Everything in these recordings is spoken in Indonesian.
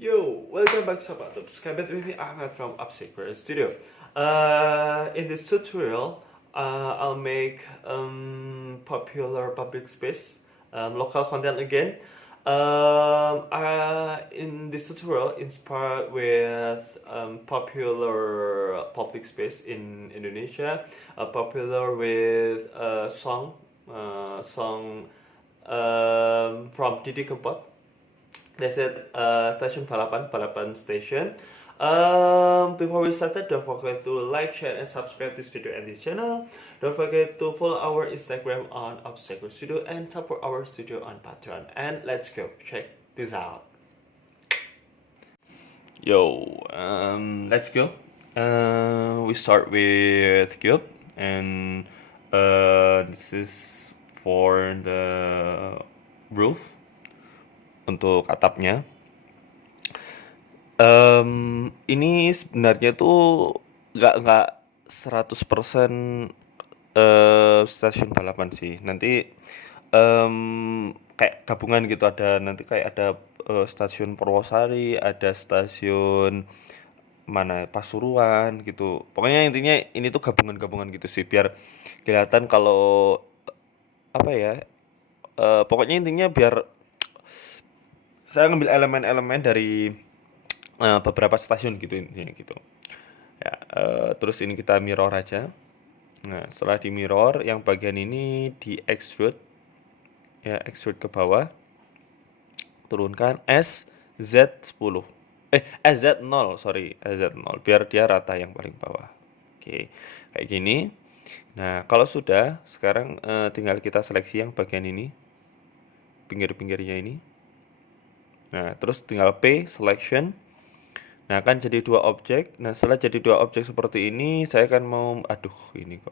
Yo, welcome back Sobat Tubes. Kembali with me Ahmad from Upsecret Studio. In this tutorial, I'll make popular public space, local content again. In this tutorial, inspired with popular public space in Indonesia, popular with song from Didi Kempot. That's it, Station Balapan Station. Before we start, don't forget to like, share, and subscribe this video and this channel. Don't forget to follow our Instagram on Obstacle Studio and support our studio on Patreon. And let's go check this out. Yo, let's go. We start with Cube, and this is for the roof. Untuk atapnya, ini sebenarnya tuh nggak 100% stasiun balapan sih. Nanti kayak gabungan gitu, ada nanti kayak ada stasiun Purwosari, ada stasiun mana Pasuruan gitu. Pokoknya intinya ini tuh gabungan-gabungan gitu sih, biar kelihatan kalau apa ya. Pokoknya intinya biar saya ngambil elemen-elemen dari beberapa stasiun gitu intinya gitu ya. Terus ini kita mirror aja. Nah, setelah di mirror, yang bagian ini di extrude ya, extrude ke bawah, turunkan SZ10 SZ0, SZ0, biar dia rata yang paling bawah. Oke, kayak gini. Nah, kalau sudah, sekarang tinggal kita seleksi yang bagian ini, pinggir-pinggirnya ini. Nah, terus tinggal P selection. Nah, kan jadi dua objek. Nah, setelah jadi dua objek seperti ini, saya akan mau ini kok.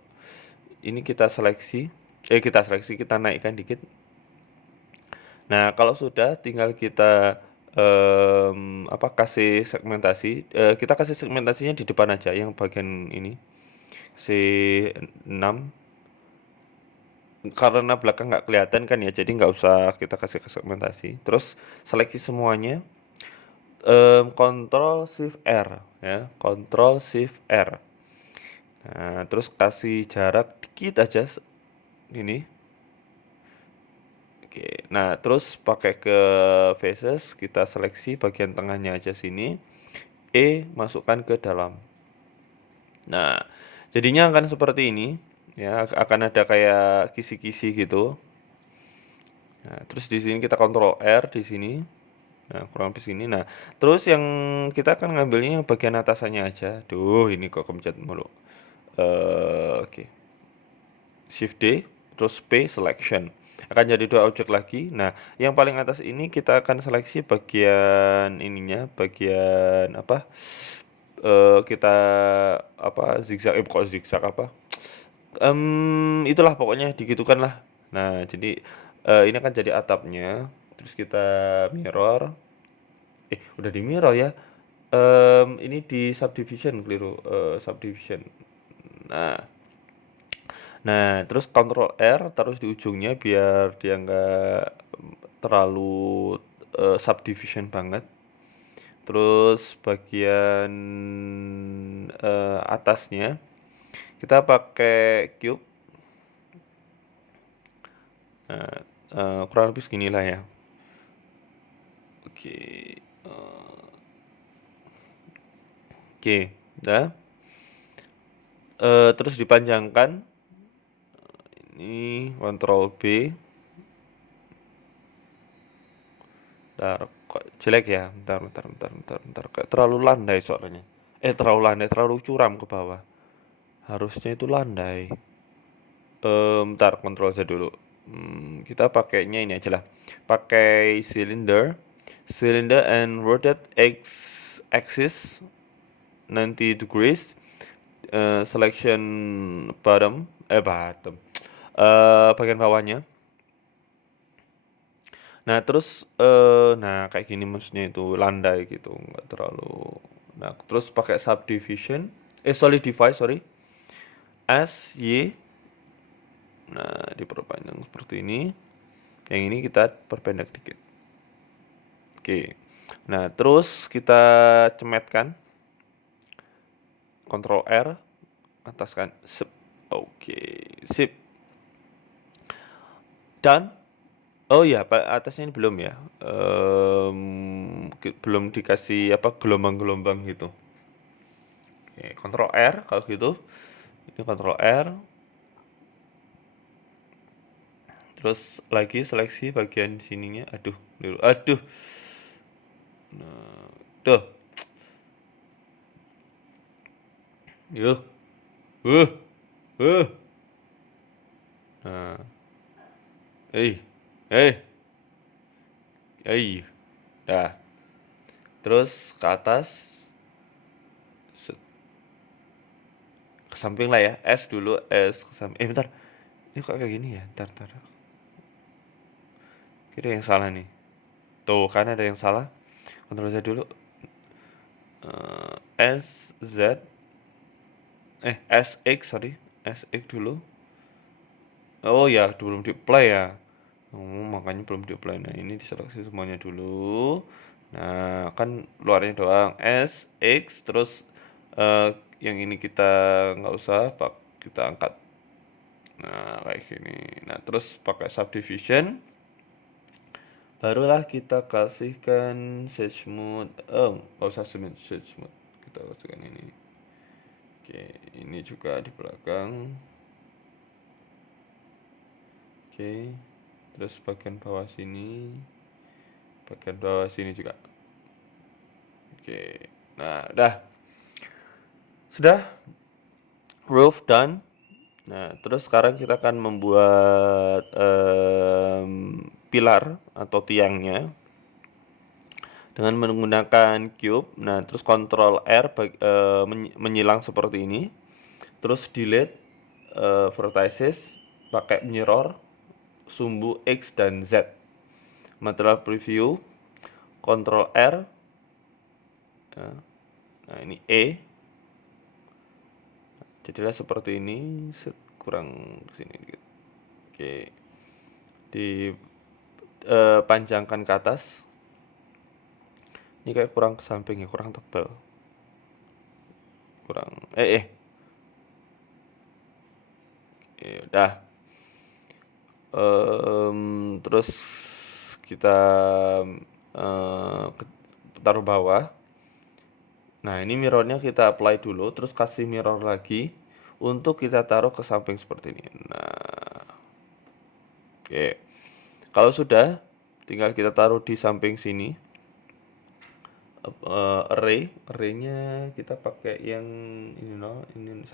Ini kita seleksi. Kita naikkan dikit. Nah, kalau sudah tinggal kita kasih segmentasi. Kita kasih segmentasinya di depan aja yang bagian ini. C6. Karena belakang nggak kelihatan kan ya, jadi nggak usah kita kasih ke segmentasi. Terus seleksi semuanya, Ctrl Shift R ya, Ctrl Shift R. Nah, terus kasih jarak dikit aja ini. Oke, nah terus pakai ke faces, kita seleksi bagian tengahnya aja sini, masukkan ke dalam. Nah, jadinya akan seperti ini ya, akan ada kayak kisi-kisi gitu. Nah, terus di sini kita Ctrl R di sini. Nah, kurang lebih sini. Nah, terus yang kita akan ngambilnya yang bagian atasannya aja. Duh, ini kok kemencet mulu. Oke. Shift D, terus P selection. Akan jadi dua objek lagi. Nah, yang paling atas ini kita akan seleksi bagian ininya, bagian apa? Kita zigzag, kok zigzag apa? Itulah pokoknya digitukan lah. Nah, jadi ini akan jadi atapnya. Terus kita mirror. Udah di mirror ya. Ini di subdivision, keliru. Subdivision. Nah, terus Ctrl R terus di ujungnya biar dia nggak terlalu subdivision banget. Terus bagian atasnya kita pakai cube. Nah, kurang lebih seginilah ya. Oke, dah. Terus dipanjangkan. Ini Ctrl B. Bentar, kok jelek ya? Bentar. Kayak terlalu landai suaranya. Terlalu curam ke bawah. Harusnya itu landai. Bentar, kontrol Z dulu. Kita pakainya ini aja lah. Pakai cylinder and rotate axis 90 degrees. Selection bottom. Bagian bawahnya. Nah, terus kayak gini maksudnya, itu landai gitu, nggak terlalu. Nah, terus pakai subdivision, solidify, SY. Nah, diperpanjang seperti ini. Yang ini kita perpendek dikit. Oke. Nah, terus kita cemetkan Ctrl R atas kan. Sip. Oke, sip. Dan oh ya, atasnya ini belum ya. Belum dikasih apa gelombang-gelombang gitu. Oke, Ctrl R kalau gitu. Ini Ctrl R. Terus lagi seleksi bagian sininya. Aduh, dulu. Aduh. Nah, tuh. Yuh. Uh. Uh. Nah. Eh. Eh. Eh. Dah. Terus ke atas. Ke samping lah ya. S dulu, S ke samping. Bentar. Ini kok kayak gini ya? Bentar. Kira yang salah nih. Tuh, kan ada yang salah. Ctrl Z dulu. S Z SX sorry. SX dulu. Oh ya, belum di play ya. Makanya belum di play. Nah, ini diseleksi semuanya dulu. Nah, kan luarnya doang S, X, terus yang ini kita nggak usah, kita angkat. Nah, kayak gini. Nah, terus pakai subdivision. Barulah kita kasihkan sage mode. Nggak usah sage mode. Kita kasihkan ini. Oke, ini juga di belakang. Oke, terus bagian bawah sini juga. Oke, nah udah, sudah roof done. Nah, terus sekarang kita akan membuat pilar atau tiangnya dengan menggunakan cube. Nah, terus Ctrl R menyilang seperti ini. Terus delete vertices pakai mirror, sumbu X dan Z. Material preview, Ctrl R. Nah, ini E. Jadilah seperti ini, kurang sini dikit. Oke. Panjangkan ke atas. Ini kayak kurang ke samping ya, kurang tebal. Kurang udah. Terus kita taruh bawah. Nah, ini mirrornya kita apply dulu, terus kasih mirror lagi untuk kita taruh ke samping seperti ini. Nah, oke. Kalau sudah, tinggal kita taruh di samping sini. Arraynya kita pakai yang ini 1.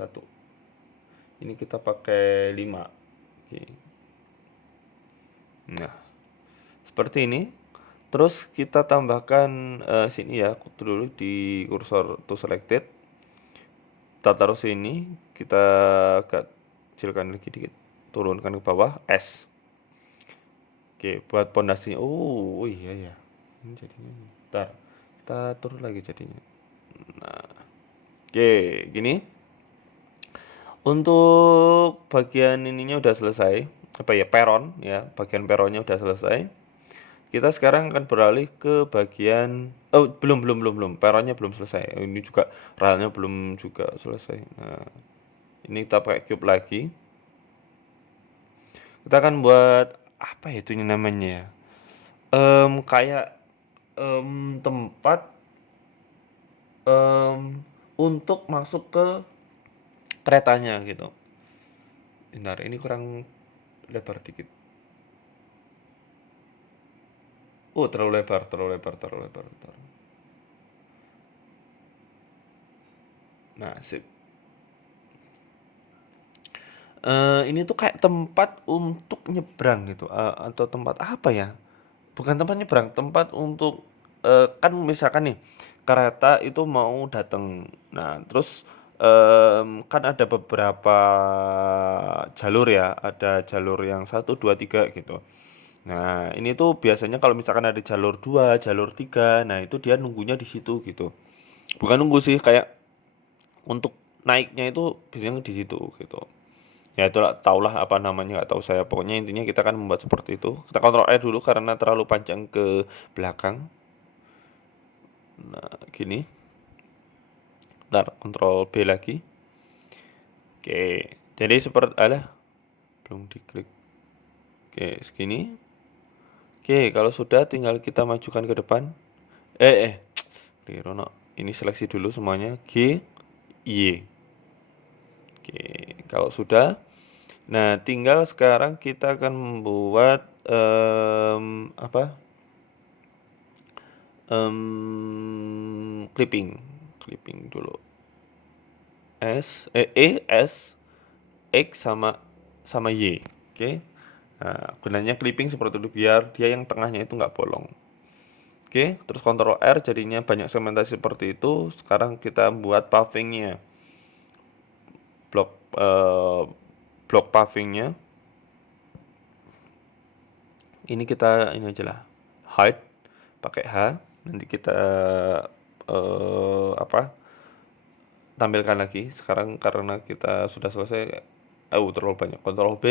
Ini kita pakai 5. Oke. Nah, seperti ini. Terus kita tambahkan sini ya, dulu di kursor to selected. Kita taruh sini, kita agak kecilkan lagi dikit, turunkan ke bawah S. Oke, buat pondasinya. Oh iya ya, ini jadinya. Bentar, kita turun lagi jadinya. Nah, oke, gini. Untuk bagian ininya udah selesai. Peron ya, bagian peronnya udah selesai. Kita sekarang akan beralih ke bagian belum. Peronnya belum selesai. Ini juga railnya belum juga selesai. Nah, ini kita pakai cube lagi. Kita akan buat apa ya itu namanya ya? Kayak tempat untuk masuk ke keretanya gitu. Bentar, ini kurang lebar dikit. Terlalu lebar. Nah, sip. Ini tuh kayak tempat untuk nyebrang gitu, atau tempat apa ya? Bukan tempat nyebrang, tempat untuk kan misalkan nih kereta itu mau datang. Nah, terus kan ada beberapa jalur ya, ada jalur yang 1, 2, 3 gitu. Nah, ini tuh biasanya kalau misalkan ada jalur 2, jalur 3, nah itu dia nunggunya di situ gitu. Bukan nunggu sih, kayak untuk naiknya itu biasanya di situ gitu. Ya itulah, tahulah apa namanya, nggak tahu saya. Pokoknya intinya kita akan membuat seperti itu. Kita Ctrl R dulu karena terlalu panjang ke belakang. gini. Bentar, Ctrl B lagi. Oke, jadi seperti belum diklik. Oke, segini. Oke, kalau sudah tinggal kita majukan ke depan. Rono. Ini seleksi dulu semuanya. G, Y. Oke, kalau sudah, nah tinggal sekarang kita akan membuat apa? Clipping dulu. S, X sama Y. Oke. Nah, gunanya clipping seperti itu biar dia yang tengahnya itu nggak bolong. Oke, terus Ctrl R jadinya banyak segmentasi seperti itu. Sekarang kita buat pavingnya. Blok pavingnya. Ini kita ini aja lah. Height pakai H. Nanti kita tampilkan lagi. Sekarang karena kita sudah selesai, terlalu banyak. Ctrl B.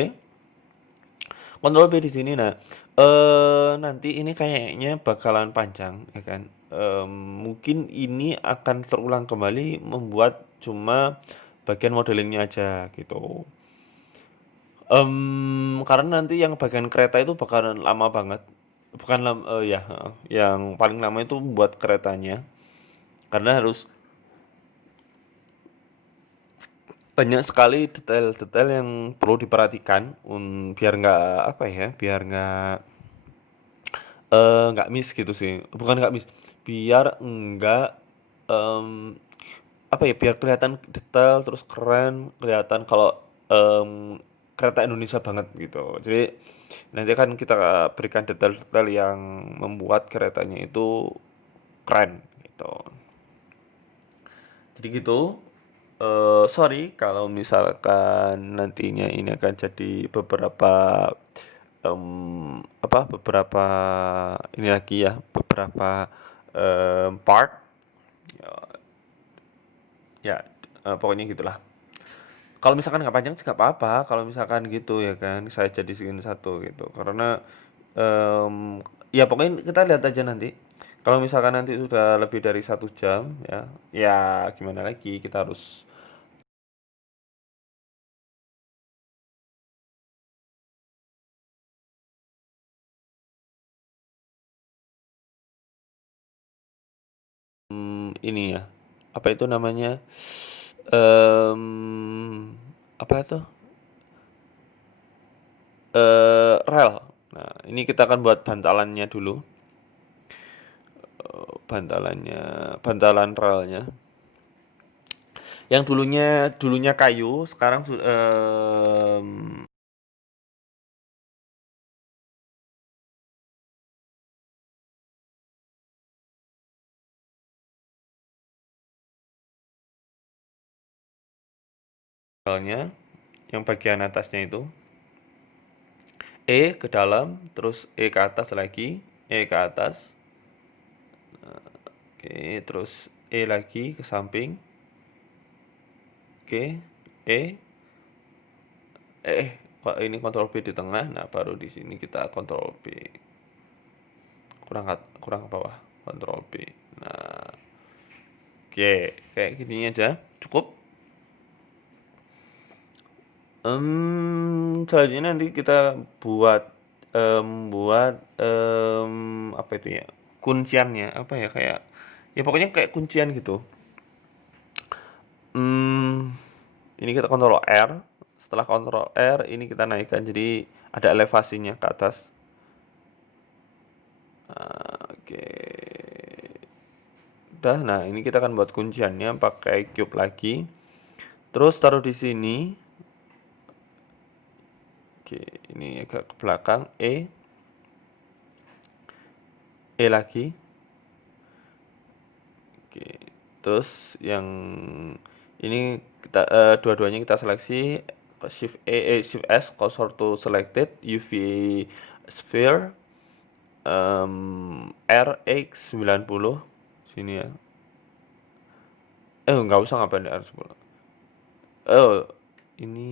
Ctrl B di sini. Nah, nanti ini kayaknya bakalan panjang, ya kan? Mungkin ini akan terulang kembali membuat cuma bagian modelingnya aja gitu. Karena nanti yang bagian kereta itu bakalan lama banget. Bukan ya, yang paling lama itu buat keretanya. Karena harus banyak sekali detail-detail yang perlu diperhatikan biar nggak miss gitu sih, bukan nggak miss, biar nggak biar kelihatan detail terus keren, kelihatan kalau kereta Indonesia banget gitu. Jadi nanti kan kita berikan detail-detail yang membuat keretanya itu keren gitu. Jadi gitu. Sorry kalau misalkan nantinya ini akan jadi beberapa ini lagi ya, beberapa part ya, pokoknya gitulah. Kalau misalkan nggak panjang sih nggak apa-apa, kalau misalkan gitu ya kan, saya jadi segini satu gitu. Karena ya pokoknya kita lihat aja nanti. Kalau misalkan nanti sudah lebih dari 1 jam ya, ya gimana lagi, kita harus ini ya, apa itu namanya, apa itu, rel. Nah, ini kita akan buat bantalannya dulu, bantalan relnya. Yang dulunya kayu, sekarang relnya, yang bagian atasnya itu. E ke dalam, terus E ke atas lagi, E ke atas. Oke, terus E lagi ke samping. Oke, E. Kok ini Ctrl B di tengah. Nah, baru di sini kita Ctrl B. Kurang ke bawah. Ctrl B. Nah, oke, kayak gini aja. Cukup. Selanjutnya nanti kita buat apa itu ya? Kunciannya apa ya, kayak ya pokoknya kayak kuncian gitu. Ini kita Ctrl R. Setelah Ctrl R ini kita naikkan jadi ada elevasinya ke atas. Oke. Udah, nah ini kita akan buat kunciannya pakai cube lagi. Terus taruh di sini. Oke, ini agak ke belakang. E lagi. Oke, terus yang ini kita dua-duanya kita seleksi, Shift S, cursor to selected, UV sphere, RX90 sini ya. Nggak usah ngapain R10. Ini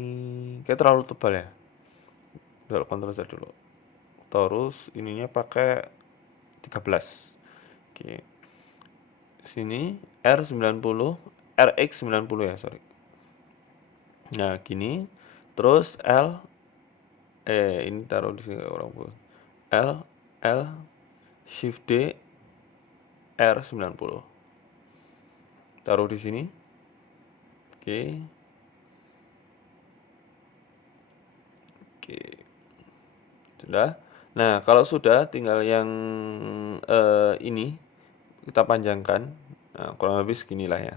kayak terlalu tebal ya. Ctrl Z dulu. Terus ininya pakai 13. Oke. sini R90, RX90 ya, sorry. Nah, gini. Terus ini taruh di sini orang puluh. L Shift D R90. Taruh di sini. Oke. Oke. Sudah. Nah, kalau sudah tinggal yang ini kita panjangkan. Nah, kurang lebih seginilah ya.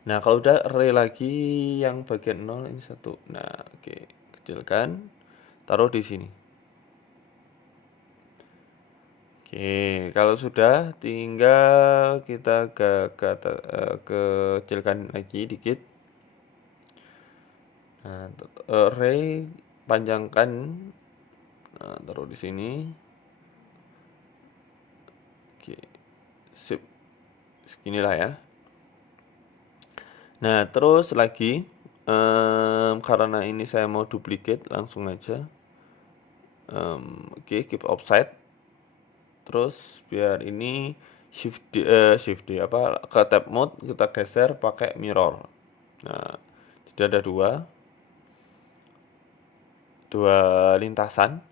Nah, kalau udah array lagi yang bagian 0 ini 1. Nah, oke, kecilkan. Taruh di sini. Oke, kalau sudah tinggal kita kecilkan lagi dikit. Nah, array panjangkan. Nah, taruh di sini. Oke. Sip. Seginilah ya. Nah, terus lagi karena ini saya mau duplicate langsung aja. Oke, keep offset. Terus biar ini shift D apa ke tab mode kita geser pakai mirror. Nah, jadi ada dua lintasan,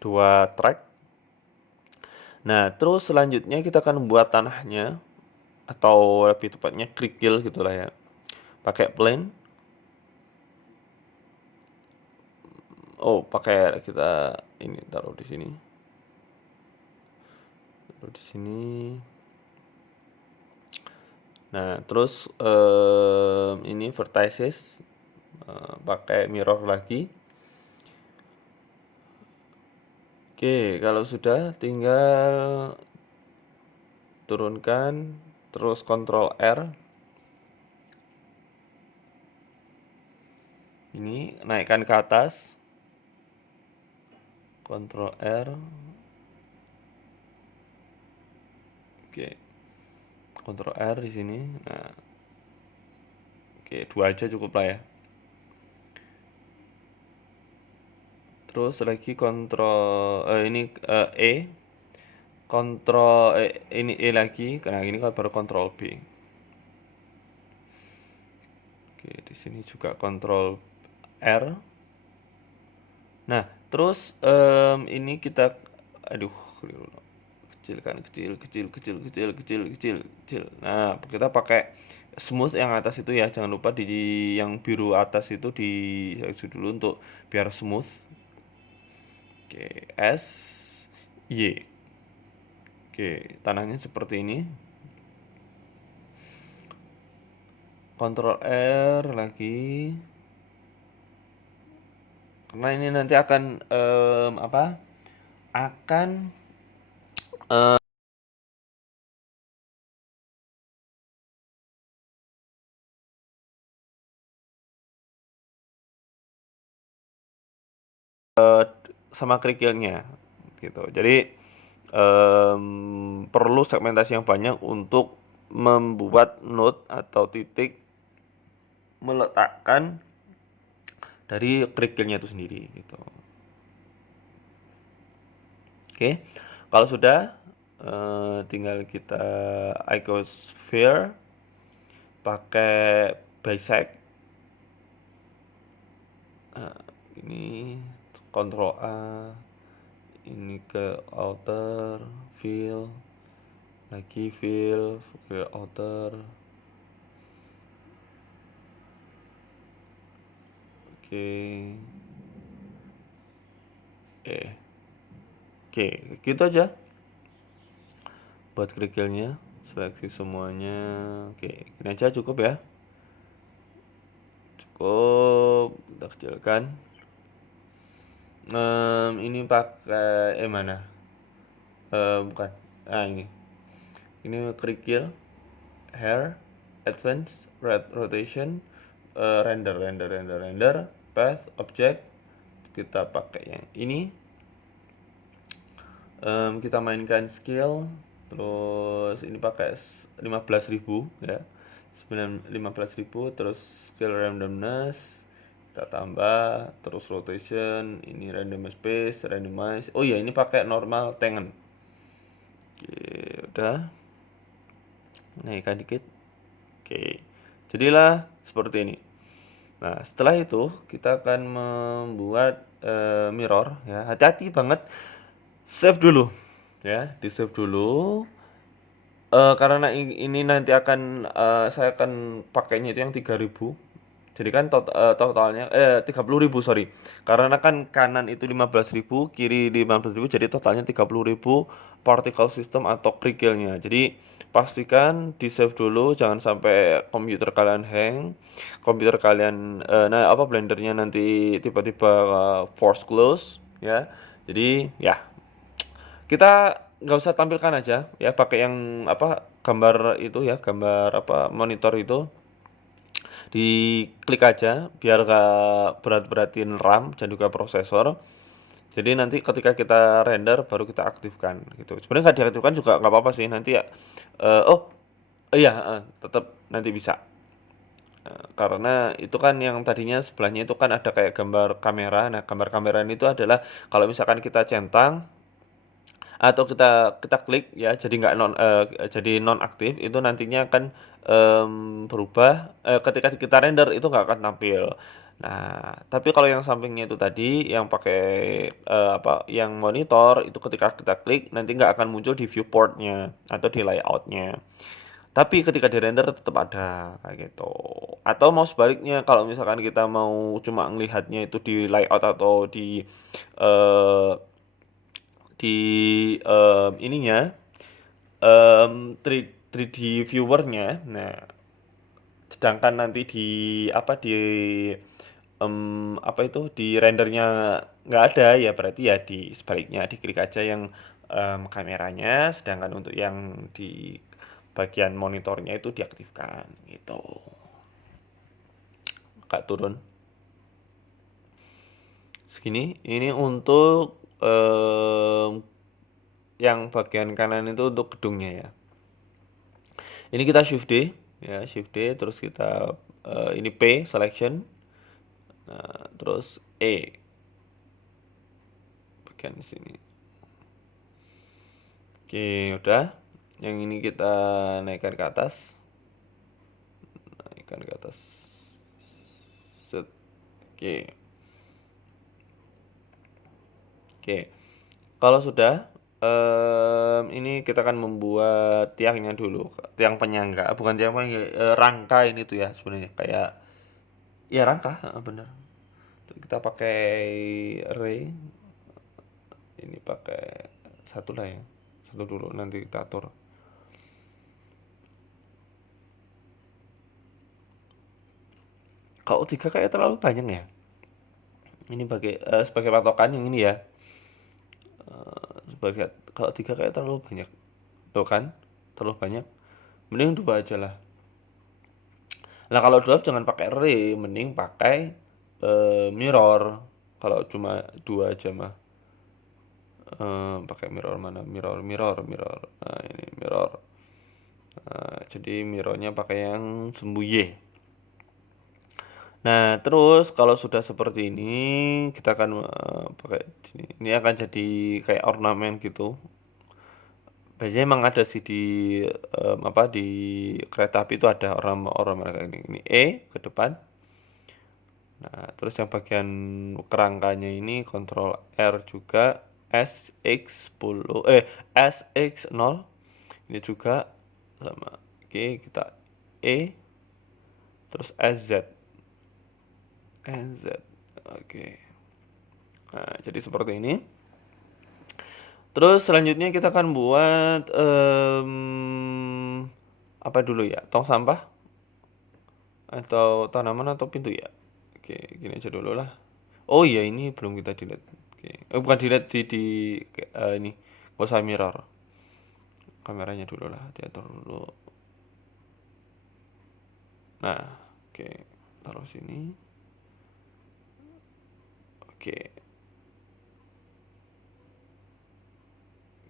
dua track. Nah, terus selanjutnya kita akan membuat tanahnya atau lebih tepatnya kerikil gitulah ya. Pakai plane. Oh, pakai kita ini taruh di sini. Taruh di sini. Nah, terus ini vertices pakai mirror lagi. Oke, kalau sudah tinggal turunkan, terus Ctrl R. Ini naikkan ke atas. Ctrl R. Oke. Ctrl R di sini. Nah. Oke, 2 aja cukup lah ya. Terus lagi ini E. Ini E lagi, karena ini kan baru Ctrl B. Oke, di sini juga Ctrl R. Nah, terus ini kita kecilkan kecil. Nah, kita pakai smooth yang atas itu ya, jangan lupa di yang biru atas itu di dulu untuk biar smooth. Oke, S Y. Oke, tanahnya seperti ini. Ctrl R lagi. Karena ini nanti akan sama kerikilnya gitu. Jadi perlu segmentasi yang banyak untuk membuat node atau titik meletakkan dari kerikilnya itu sendiri gitu. Oke, kalau sudah tinggal kita icosphere pakai bisect. Nah, ini Ctrl A, ini ke outer, fill, lagi fill ke outer. Oke. Oke, gitu aja buat kerikilnya. Seleksi semuanya. Oke, ini aja cukup ya. Cukup, kita kecilkan. Ini pakai mana? Bukan. Ah, ini kerikil, hair, advance, rotation, render, path, object. Kita pakai yang ini. Kita mainkan skill, terus ini pakai 15.000 ya, 15.000, terus skill randomness kita tambah, terus rotation, ini random space, randomize. Oh iya, ini pakai normal tangen. Oke, udah. naikkan dikit. Oke, jadilah seperti ini. Nah, setelah itu kita akan membuat mirror ya. Hati-hati banget. Save dulu ya, di save dulu. Karena ini nanti akan saya akan pakainya itu yang 3.000. Jadi kan totalnya 30.000, sorry. Karena kan kanan itu 15.000, kiri 15.000, jadi totalnya 30.000 particle system atau kerikilnya. Jadi pastikan di save dulu, jangan sampai komputer kalian hang, komputer kalian blendernya nanti tiba-tiba force close ya. Jadi ya kita nggak usah tampilkan aja ya, pakai yang gambar itu ya, gambar monitor itu diklik aja biar gak berat-beratin RAM dan juga prosesor. Jadi nanti ketika kita render baru kita aktifkan gitu. Sebenarnya nggak diaktifkan juga nggak apa-apa sih, nanti ya tetap nanti bisa. Karena itu kan yang tadinya sebelahnya itu kan ada kayak gambar kamera. Nah, gambar kamera itu adalah kalau misalkan kita centang atau kita klik ya, jadi nggak jadi non aktif, itu nantinya akan berubah ketika kita render itu nggak akan tampil. Nah, tapi kalau yang sampingnya itu tadi yang pakai yang monitor itu, ketika kita klik nanti nggak akan muncul di viewportnya atau di layoutnya. Tapi ketika di render tetap ada kayak gitu. Atau mau sebaliknya, kalau misalkan kita mau cuma melihatnya itu di layout atau eh, di ininya 3D viewernya. Nah, sedangkan nanti di di rendernya nggak ada, ya berarti ya di sebaliknya, diklik aja yang kameranya, sedangkan untuk yang di bagian monitornya itu diaktifkan gitu. Kak turun segini, ini untuk yang bagian kanan itu untuk gedungnya ya. Ini kita shift D ya, shift D, terus kita ini P selection, nah, terus E bagian sini. Oke, udah. Yang ini kita naikkan ke atas, set. Oke, oke. Kalau sudah, ini kita akan membuat tiangnya dulu, tiang penyangga, bukan tiang penyangga, rangka ini tuh ya sebenarnya, kayak ya rangka, bener. Kita pakai ray, ini pakai satu lah ya, satu dulu, nanti kita atur. Kalau 3 kayak terlalu banyak ya. Ini sebagai patokan yang ini ya. Sebagai, kalau 3 kayak terlalu banyak. Tuh kan? Terlalu banyak. Mending 2 aja lah. Nah, kalau 2 jangan pakai ray, mending pakai mirror. Kalau cuma 2 aja mah. Pakai mirror mana? Mirror. Nah, ini mirror. Nah, jadi mirrornya pakai yang sembuye. Nah, terus kalau sudah seperti ini, kita akan pakai sini. Ini akan jadi kayak ornamen gitu. Biasanya emang ada sih di kereta api itu ada ornamen kayak ini. Ini E ke depan. Nah, terus yang bagian kerangkanya ini kontrol R juga, SX0. Ini juga sama. Oke, kita E, terus SZ. Oke. Nah, jadi seperti ini. Terus selanjutnya kita akan buat apa dulu ya? Tong sampah atau tanaman atau pintu ya? Oke, gini aja dulu lah. Oh iya, ini belum kita delete. Oke. Bukan delete ini. Gak usah mirror. Kameranya dulu lah, diatur dulu. Nah, oke. Taruh sini. Oke.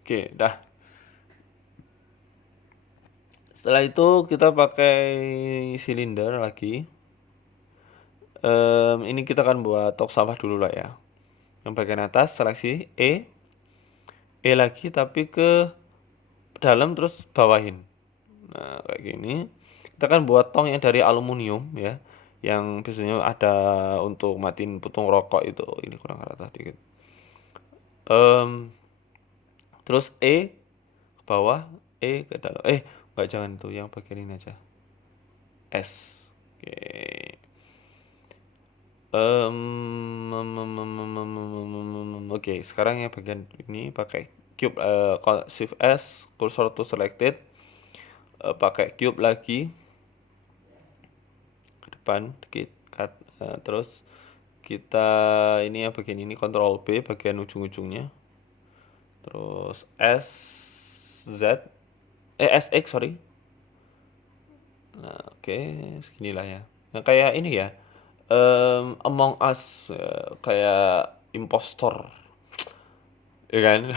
Oke, dah. Setelah itu kita pakai silinder lagi. Ini kita akan buat tong sampah dulu lah ya. Yang bagian atas seleksi E lagi tapi ke dalam terus bawahin. Nah, kayak gini. Kita kan buat tong yang dari aluminium ya, yang biasanya ada untuk matiin putung rokok itu. Ini kurang rata dikit. Em, Terus ke bawah, ke dalam. Nggak, jangan tuh, yang bagian ini aja. S. Oke. Oke, sekarang yang bagian ini pakai cube, Shift S, cursor to selected, pakai cube lagi ke depan dikit, terus kita ini yang bagian ini Ctrl B bagian ujung-ujungnya, terus S Z S X sorry. Nah, oke, seginilah ya. Nah, kayak ini ya, Among Us, kayak impostor, ya kan?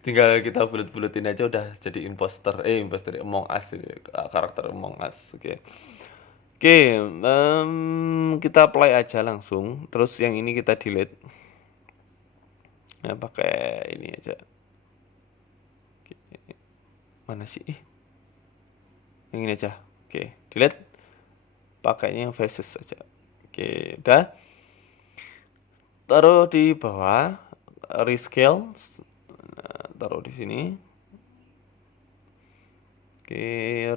Tinggal kita bulut-bulutin aja udah jadi imposter. Imposter Among Us, karakter Among Us. Oke. Oke, kita play aja langsung. Terus yang ini kita delete. Ya, pakai ini aja. Oke. Mana sih? Yang ini aja. Oke, delete. Pakainya yang faces aja. Oke, udah. Taruh di bawah, rescale. Nah, taruh di sini. Oke,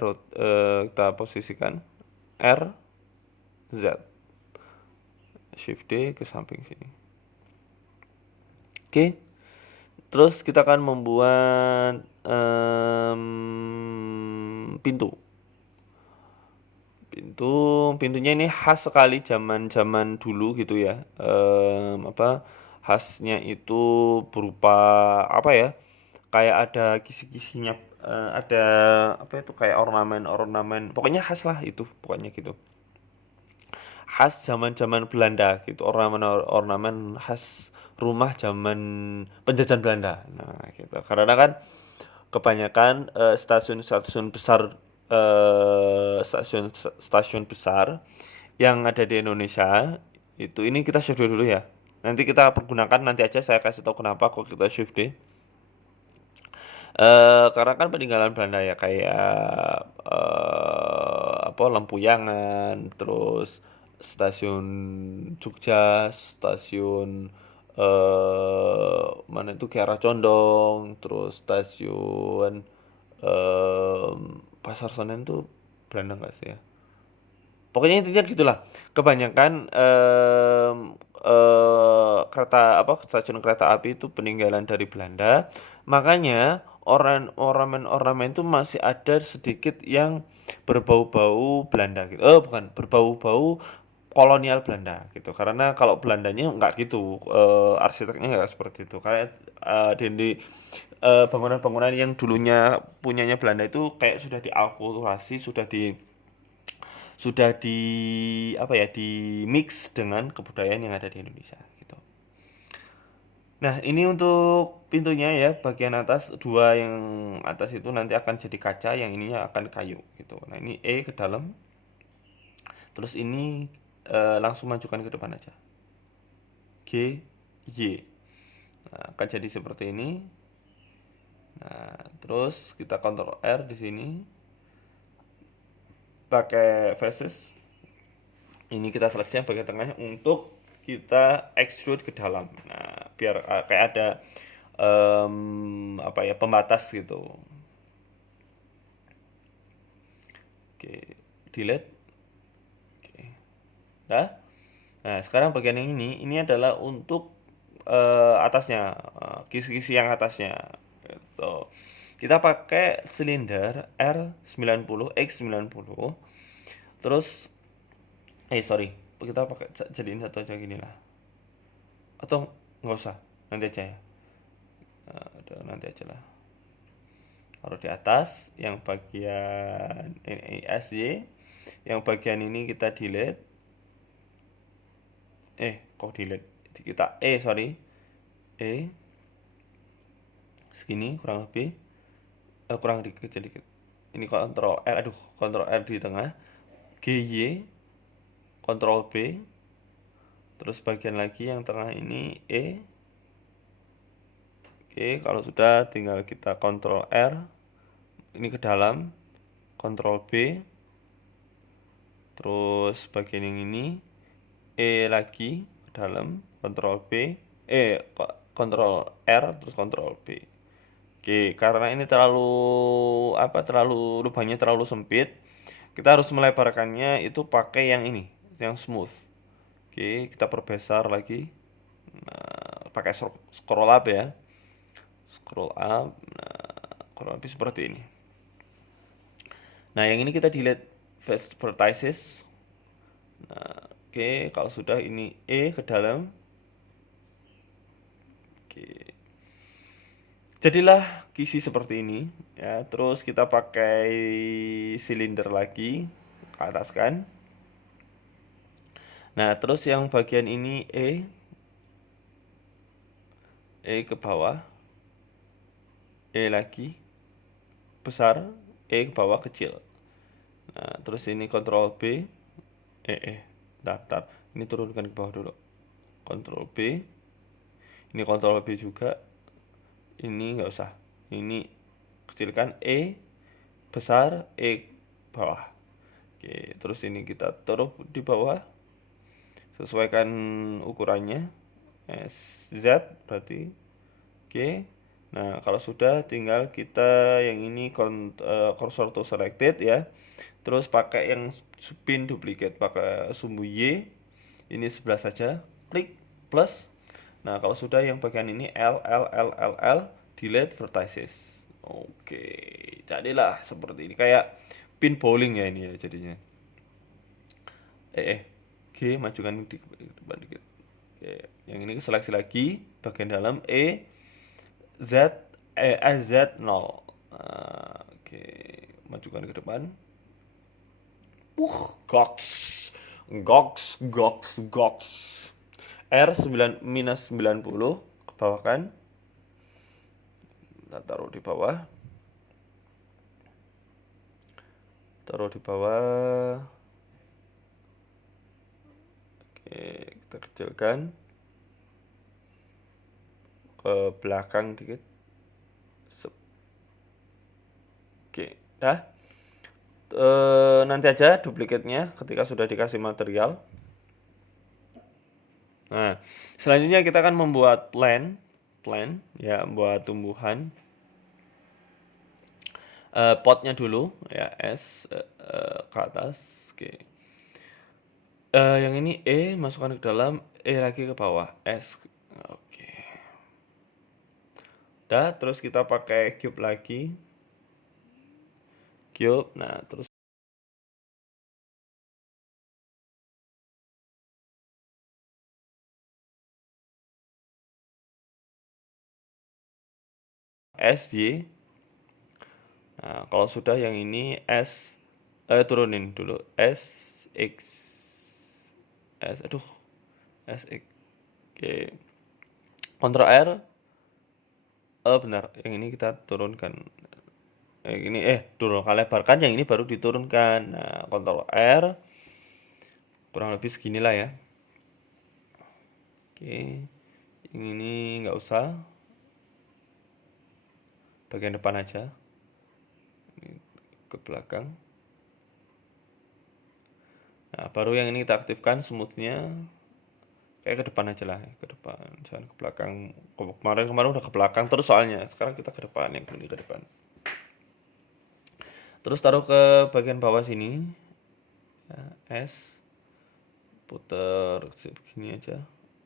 kita posisikan R Z, Shift D ke samping sini. Oke, terus kita akan membuat pintu. Pintunya ini khas sekali zaman dulu gitu ya. Khasnya itu berupa apa ya? Kayak ada kisi-kisinya, ada apa itu, kayak ornamen-ornamen. Pokoknya khas lah itu, pokoknya gitu. Khas zaman-zaman Belanda gitu, ornamen-ornamen khas rumah zaman penjajahan Belanda. Nah, gitu. Karena kan kebanyakan stasiun-stasiun besar, stasiun besar yang ada di Indonesia itu, ini kita shift dulu ya. Nanti kita pergunakan, nanti aja saya kasih tahu kenapa kok kita shift D. Karena kan peninggalan Belanda ya, kayak apa, Lempuyangan, terus stasiun Jogja, stasiun mana itu, Kiara Condong, terus stasiun Pasar Senen tuh Belanda nggak sih ya? Pokoknya intinya gitulah. Kebanyakan kereta apa, stasiun kereta api itu peninggalan dari Belanda. Makanya ornamen-ornamen itu masih ada sedikit yang berbau-bau Belanda gitu. Bukan, berbau-bau kolonial Belanda gitu. Karena kalau Belandanya nggak gitu, arsiteknya nggak seperti itu. Kayak bangunan-bangunan yang dulunya punyanya Belanda itu kayak sudah diakulturasi, sudah di apa ya, di mix dengan kebudayaan yang ada di Indonesia gitu. Nah, ini untuk pintunya ya, bagian atas dua, yang atas itu nanti akan jadi kaca, yang ininya akan kayu gitu. Nah, ini ke dalam, terus ini langsung majukan ke depan aja. G Y. Nah, akan jadi seperti ini. Nah, terus kita Ctrl R di sini, pakai faces. Ini kita seleksi yang bagian tengahnya untuk kita extrude ke dalam. Nah, biar kayak ada apa ya, pembatas gitu. Oke, delete. Oke, dah. Nah, sekarang bagian yang ini adalah untuk atasnya, kisi-kisi yang atasnya gitu. Kita pakai silinder R90X90. Terus sorry, kita pakai, jadiin satu aja gini lah, atau nggak usah, nanti aja ya. Nanti aja lah, taruh di atas yang bagian ini SY, yang bagian ini kita delete. Kok delete, kita sorry, segini kurang lebih, kurang dikit dikit. Ini Ctrl R, Ctrl R di tengah, GY, Ctrl B, terus bagian lagi yang tengah ini Oke, kalau sudah tinggal kita Ctrl R, ini ke dalam, Ctrl B, terus bagian yang ini E lagi ke dalam, Ctrl B, Ctrl R, terus Ctrl B. Oke, karena ini terlalu lubangnya terlalu sempit, kita harus melebarkannya itu pakai yang ini, yang smooth. Oke, kita perbesar lagi. Nah, pakai scroll up ya. Scroll up. Nah, kurang lebih seperti ini. Nah, yang ini kita delete vertices. Nah, oke, kalau sudah ini E ke dalam. Oke. Jadilah kisi seperti ini ya. Terus kita pakai silinder lagi ke atas kan. Nah, terus yang bagian ini E ke bawah, E lagi besar, E ke bawah kecil. Nah, terus ini Ctrl B, ini turunkan ke bawah dulu. Ctrl B, ini Ctrl B juga, ini nggak usah, ini kecilkan, E besar, E bawah. Oke, terus ini kita taruh di bawah, sesuaikan ukurannya, Z berarti. Oke, nah kalau sudah tinggal kita yang ini cursor to selected ya. Terus pakai yang spin duplicate, pakai sumbu Y, ini sebelah saja, klik plus. Nah kalau sudah yang bagian ini L, delete vertices. Oke, jadilah seperti ini, kayak pin bowling ya ini ya jadinya. G, majukan di depan dikit. Oke, yang ini seleksi lagi, bagian dalam Z 0. Nah, oke, majukan ke depan. Goks. R 9 minus 90 ke bawah kan. Kita taruh di bawah. Oke, kita kecilkan ke belakang dikit. Oke, dah. Nanti aja duplikatnya ketika sudah dikasih material. Nah, selanjutnya kita akan membuat plant ya, buat tumbuhan. Potnya dulu ya, S ke atas. Oke. Yang ini masukkan ke dalam, lagi ke bawah, S. Oke. Dah, terus kita pakai cube lagi. Cube. Nah, terus SY. Nah, kalau sudah yang ini turunin dulu, SX. SX. Oke. Ctrl R. Benar, yang ini kita turunkan. Ini turunkan, lebarkan, yang ini baru diturunkan. Nah, Ctrl R. Kurang lebih seginilah ya. Oke. Yang ini nggak usah. Bagian depan aja. Ini ke belakang. Nah, baru yang ini kita aktifkan smoothnya. Kayak ke depan aja lah, ke depan, jangan ke belakang. Kemarin udah ke belakang terus soalnya. Sekarang kita ke depan, yang ini ke depan. Terus taruh ke bagian bawah sini. Ya, S. Putar begini aja.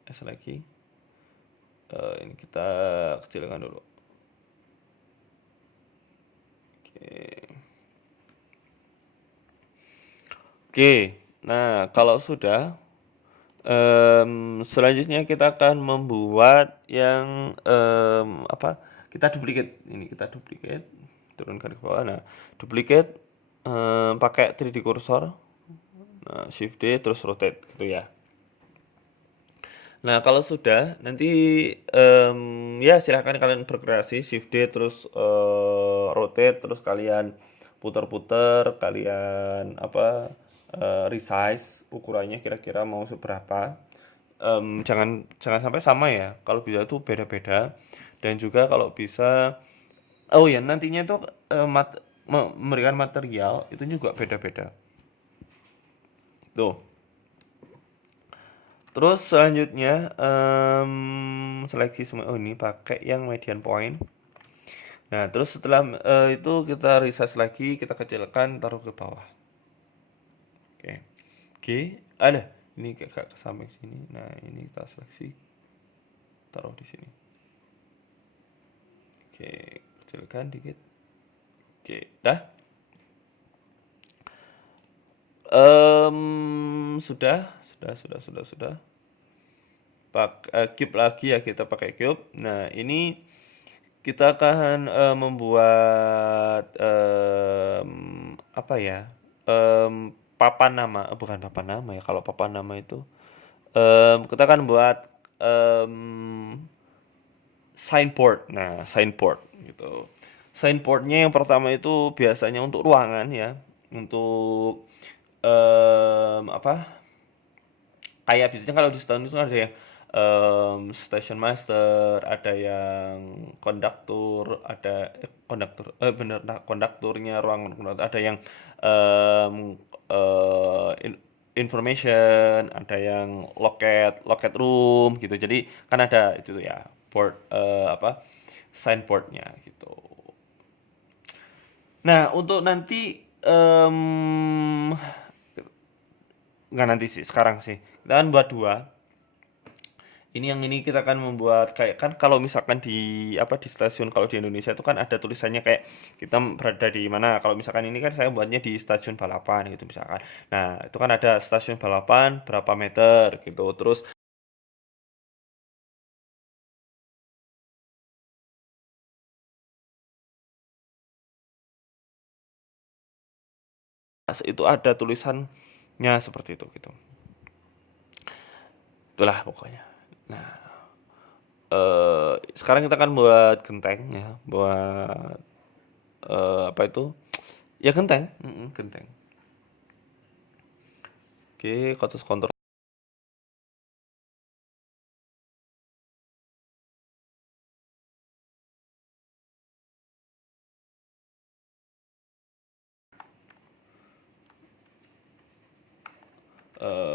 S lagi. Ini kita kecilkan dulu. Oke. Nah, kalau sudah, selanjutnya kita akan membuat yang kita duplicate. Ini kita duplicate, turunkan ke bawah. Nah, duplicate pakai 3D cursor. Nah, Shift D terus rotate gitu ya. Nah, kalau sudah nanti ya silahkan kalian berkreasi, Shift D terus rotate, terus kalian putar-putar, kalian resize ukurannya kira-kira mau seberapa. Jangan sampai sama ya, kalau bisa tuh beda-beda. Dan juga kalau bisa, oh ya nantinya tuh memberikan material itu juga beda-beda. Tuh. Terus selanjutnya seleksi semua. Oh, ini pakai yang median point. Nah, terus setelah itu kita resize lagi, kita kecilkan, taruh ke bawah. Oke. Oke, ada. Ini kayak ke samping sini. Nah, ini kita seleksi, taruh di sini. Oke, kecilkan dikit. Oke, dah. Sudah. Cube lagi ya, kita pakai cube. Nah, ini kita akan membuat apa ya? Papan nama, bukan papan nama ya. Kalau papan nama itu kita akan buat signboard. Nah, signboard gitu. Signboardnya yang pertama itu biasanya untuk ruangan ya, untuk apa? Kayak biasanya kalau di stasiun itu ada yang station master, ada yang konduktur, ada konduktur, bener, nah, kondukturnya, ruangan konduktur, ada yang em, information, ada yang loket room gitu. Jadi kan ada itu ya board, apa, signboardnya gitu. Nah, untuk nanti nggak nanti sih, sekarang sih kita kan buat dua. Ini yang ini kita akan membuat kayak, kan kalau misalkan di apa, di stasiun kalau di Indonesia itu kan ada tulisannya kayak kita berada di mana. Kalau misalkan ini kan saya buatnya di stasiun balapan gitu misalkan. Nah, itu kan ada stasiun balapan berapa meter gitu. Terus itu ada tulisannya seperti itu gitu. Itulah pokoknya. Nah, sekarang kita akan buat genteng ya, buat apa itu? Ya genteng, genteng. Oke, kotus kontrol.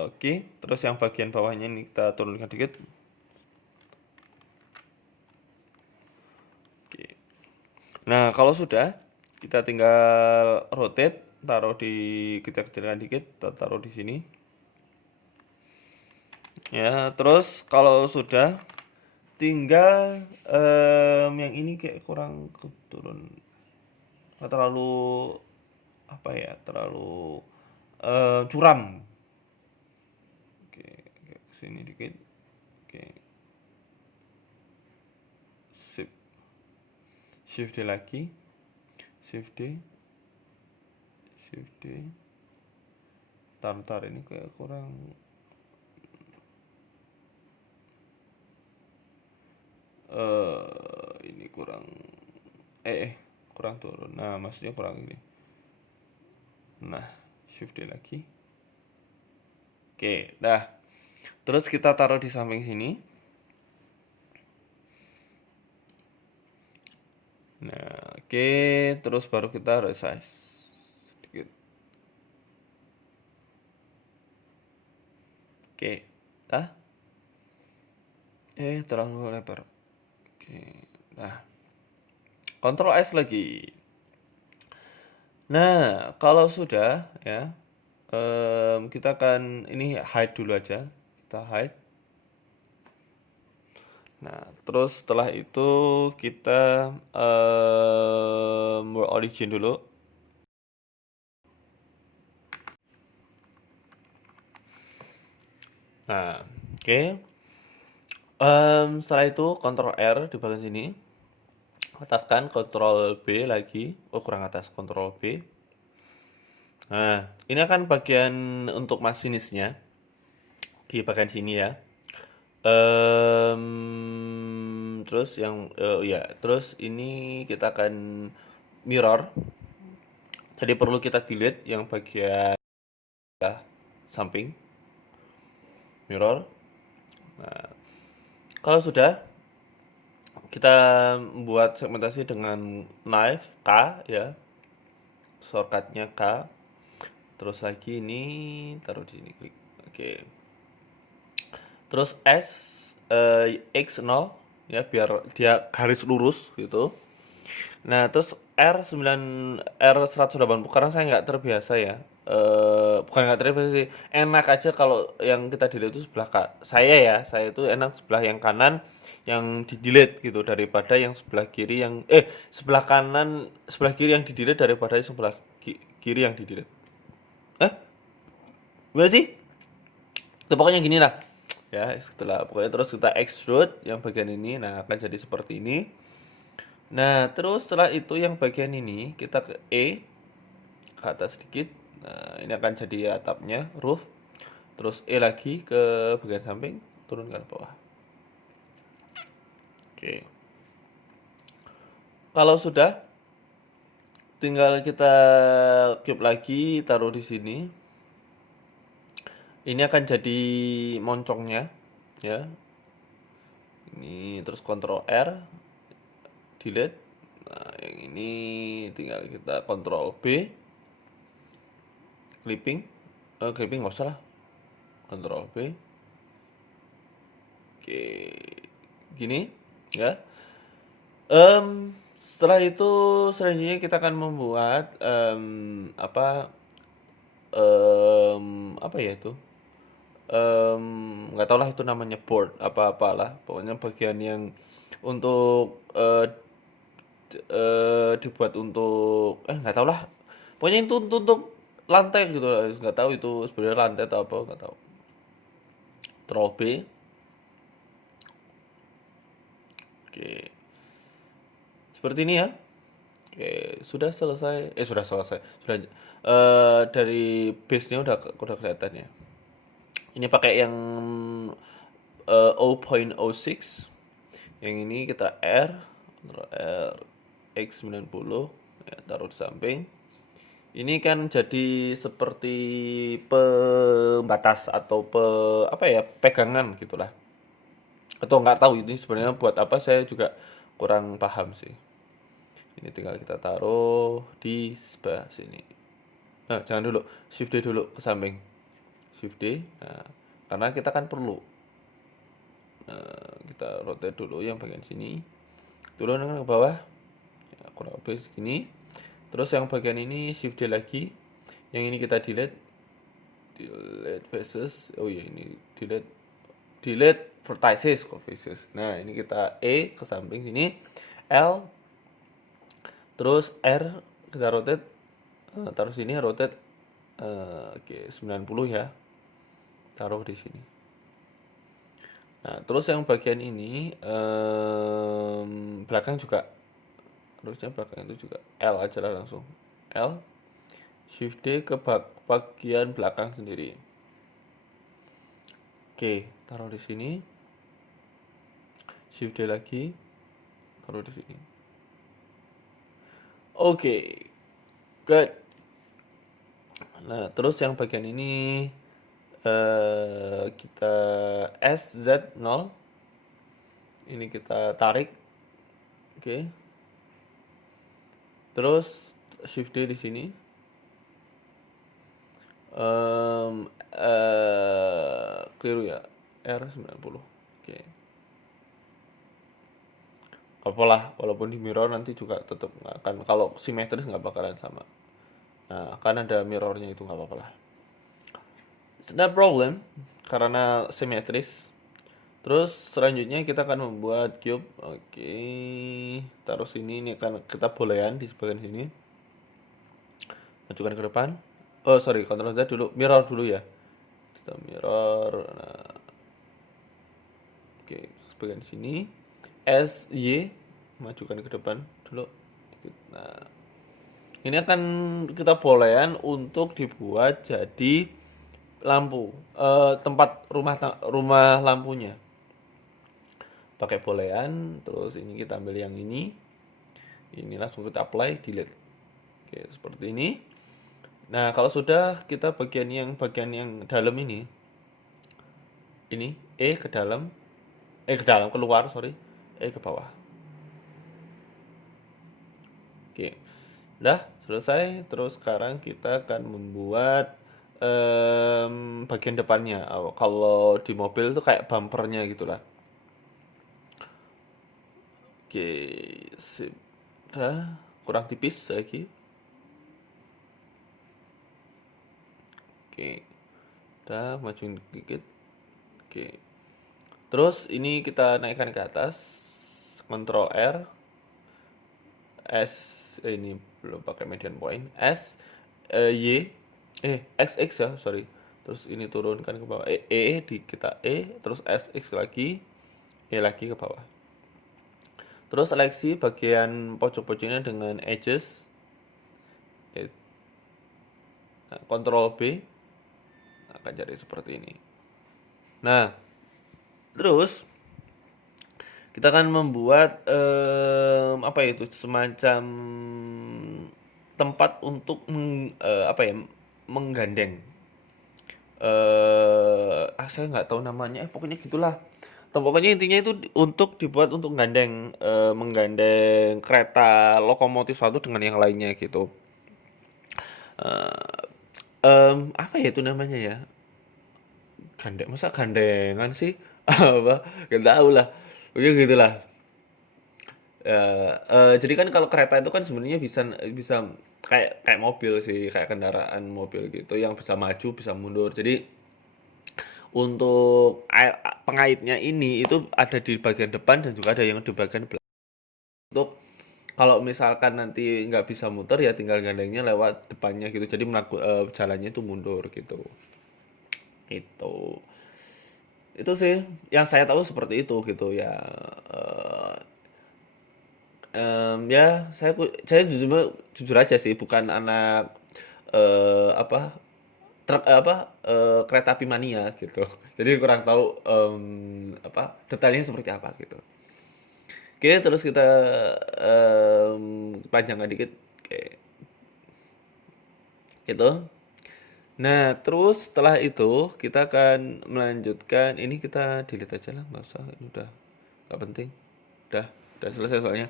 Oke, terus yang bagian bawahnya ini kita turunkan dikit. Oke. Nah, kalau sudah, kita tinggal rotate, taruh di, kita kecilkan dikit, kita taruh di sini. Ya, terus kalau sudah, tinggal yang ini kayak kurang turun, nggak terlalu apa ya, terlalu curam. Oke, ke sini dikit. Oke, sip. Shift D lagi, Shift D, Shift D. Tar ini kayak kurang, ini kurang, kurang turun. Nah, maksudnya kurang ini. Nah, Shift D lagi. Oke, dah. Terus kita taruh di samping sini. Nah, oke, terus baru kita resize sedikit. Oke, dah. Terlalu lebar. Oke, nah. Ctrl S lagi. Nah, kalau sudah ya, kita akan ini hide dulu aja. Kita hide. Nah, terus setelah itu kita origin dulu. Nah, oke. Setelah itu Ctrl R di bagian sini. Ataskan Ctrl B lagi. Oh, kurang atas, Ctrl B. Nah, ini akan bagian untuk masinisnya di bagian sini ya. Terus yang ya, terus ini kita akan mirror. Jadi perlu kita delete yang bagian samping mirror. Nah, kalau sudah, kita buat segmentasi dengan knife K ya. shortcutnya K. Terus lagi ini taruh di sini, klik. Oke. Terus X0 ya, biar dia garis lurus gitu. Nah, terus R180, karena saya nggak terbiasa ya. Bukan nggak terbiasa sih, enak aja kalau yang kita delete itu sebelah saya itu enak sebelah yang kanan yang di delete gitu, daripada yang sebelah kiri yang sebelah kanan sebelah kiri yang di delete daripada yang sebelah kiri yang di delete. Gimana sih? Itu pokoknya gini lah. Ya, setelah pokoknya terus kita extrude yang bagian ini, nah akan jadi seperti ini. Nah, terus setelah itu yang bagian ini kita ke ke atas sedikit. Nah, ini akan jadi atapnya, roof. Terus lagi ke bagian samping, turunkan ke bawah. Oke. Kalau sudah, tinggal kita cube lagi, taruh di sini. Ini akan jadi moncongnya, ya. Ini terus Ctrl R, delete. Nah, yang ini tinggal kita Ctrl B, clipping nggak usah lah, Ctrl B. Oke, gini ya. Setelah itu selanjutnya kita akan membuat apa ya itu, nggak tau lah itu namanya board apa apalah, pokoknya bagian yang untuk dibuat untuk nggak tau lah, pokoknya itu untuk lantai gitu lah, nggak tahu itu sebenarnya lantai atau apa, nggak tahu. Ctrl B. Oke, seperti ini ya. Oke, sudah selesai. Sudah selesai. Sudah dari base-nya udah kelihatan ya. Ini pakai yang 0.06. Yang ini kita R X90 ya, taruh di samping. Ini kan jadi seperti pembatas atau apa ya, pegangan gitulah. Atau nggak tahu ini sebenarnya buat apa, saya juga kurang paham sih. Ini tinggal kita taruh di sebelah sini. Nah, jangan dulu, shift D dulu ke samping. Shift D. Nah, karena kita kan perlu. Nah, kita rotate dulu yang bagian sini. Turunkan ke bawah. Ya, kurang lebih segini. Terus yang bagian ini shift D lagi. Yang ini kita delete. Delete faces. Oh iya, ini delete vertices kok faces. Nah, ini kita ke samping sini. L. Terus R kita rotate. Taruh sini, rotate. Oke, 90 ya. Taruh di sini. Nah, terus yang bagian ini belakang juga, harusnya belakang itu juga L aja lah langsung. L, shift D ke bagian belakang sendiri. Oke, taruh di sini. Shift D lagi, taruh di sini. Oke, good. Nah, terus yang bagian ini kita SZ0. Ini kita tarik. Oke. Terus shift D di sini. Keliru ya. R90. Oke. Apalah, walaupun di mirror nanti juga tetap nggak akan, kalau simetris nggak bakalan sama. Nah, kan ada mirrornya itu nggak apa-apa lah. It's not problem karena simetris. Terus selanjutnya kita akan membuat cube. Oke, taruh sini. Ini akan kita bolehan di sebagian sini. Majukan ke depan. Oh sorry, Ctrl Z dulu. Mirror dulu ya. Kita mirror. Nah. Oke, sebagian sini. SY. Majukan ke depan dulu. Nah, ini akan kita bolehan untuk dibuat jadi lampu, tempat rumah lampunya. Pakai bolehan, terus ini kita ambil yang ini langsung kita apply, delete. Oke, seperti ini. Nah, kalau sudah, kita bagian yang dalam ini ke dalam, keluar, sorry, ke bawah. Oke, udah selesai. Terus sekarang kita akan membuat bagian depannya. Kalau di mobil tuh kayak bumpernya gitulah. Oke, sip. Udah, kurang tipis lagi. Oke, udah majuin dikit. Oke. Terus ini kita naikkan ke atas. Ctrl R. S ini belum pakai median point. S Y XX ya, sorry. Terus ini turunkan ke bawah. Di kita terus SX lagi. Lagi ke bawah. Terus seleksi bagian pojok-pojoknya dengan edges. Ctrl B. Akan jadi seperti ini. Nah, terus kita akan membuat apa itu, semacam tempat untuk menggandeng. Saya nggak tahu namanya, pokoknya gitulah. Pokoknya intinya itu untuk dibuat untuk menggandeng kereta lokomotif satu dengan yang lainnya gitu. Apa ya itu namanya ya? Masa gandengan sih? Apa? Gak tahu lah. Pokoknya gitulah. Jadi kan kalau kereta itu kan sebenarnya bisa bisa kayak mobil sih, kayak kendaraan mobil gitu yang bisa maju, bisa mundur. Jadi untuk pengaitnya ini itu ada di bagian depan dan juga ada yang di bagian belakang. Untuk kalau misalkan nanti nggak bisa muter ya tinggal gandengnya lewat depannya gitu. Jadi jalannya itu mundur gitu. Itu sih yang saya tahu seperti itu gitu ya. eh, Ya saya jujur aja sih bukan anak apa truk kereta api mania gitu. Jadi kurang tahu detailnya seperti apa gitu. Oke, terus kita panjangkan dikit kayak gitu. Nah, terus setelah itu kita akan melanjutkan. Ini kita delete aja lah, nggak usah. Ini udah nggak penting. Udah, udah selesai soalnya.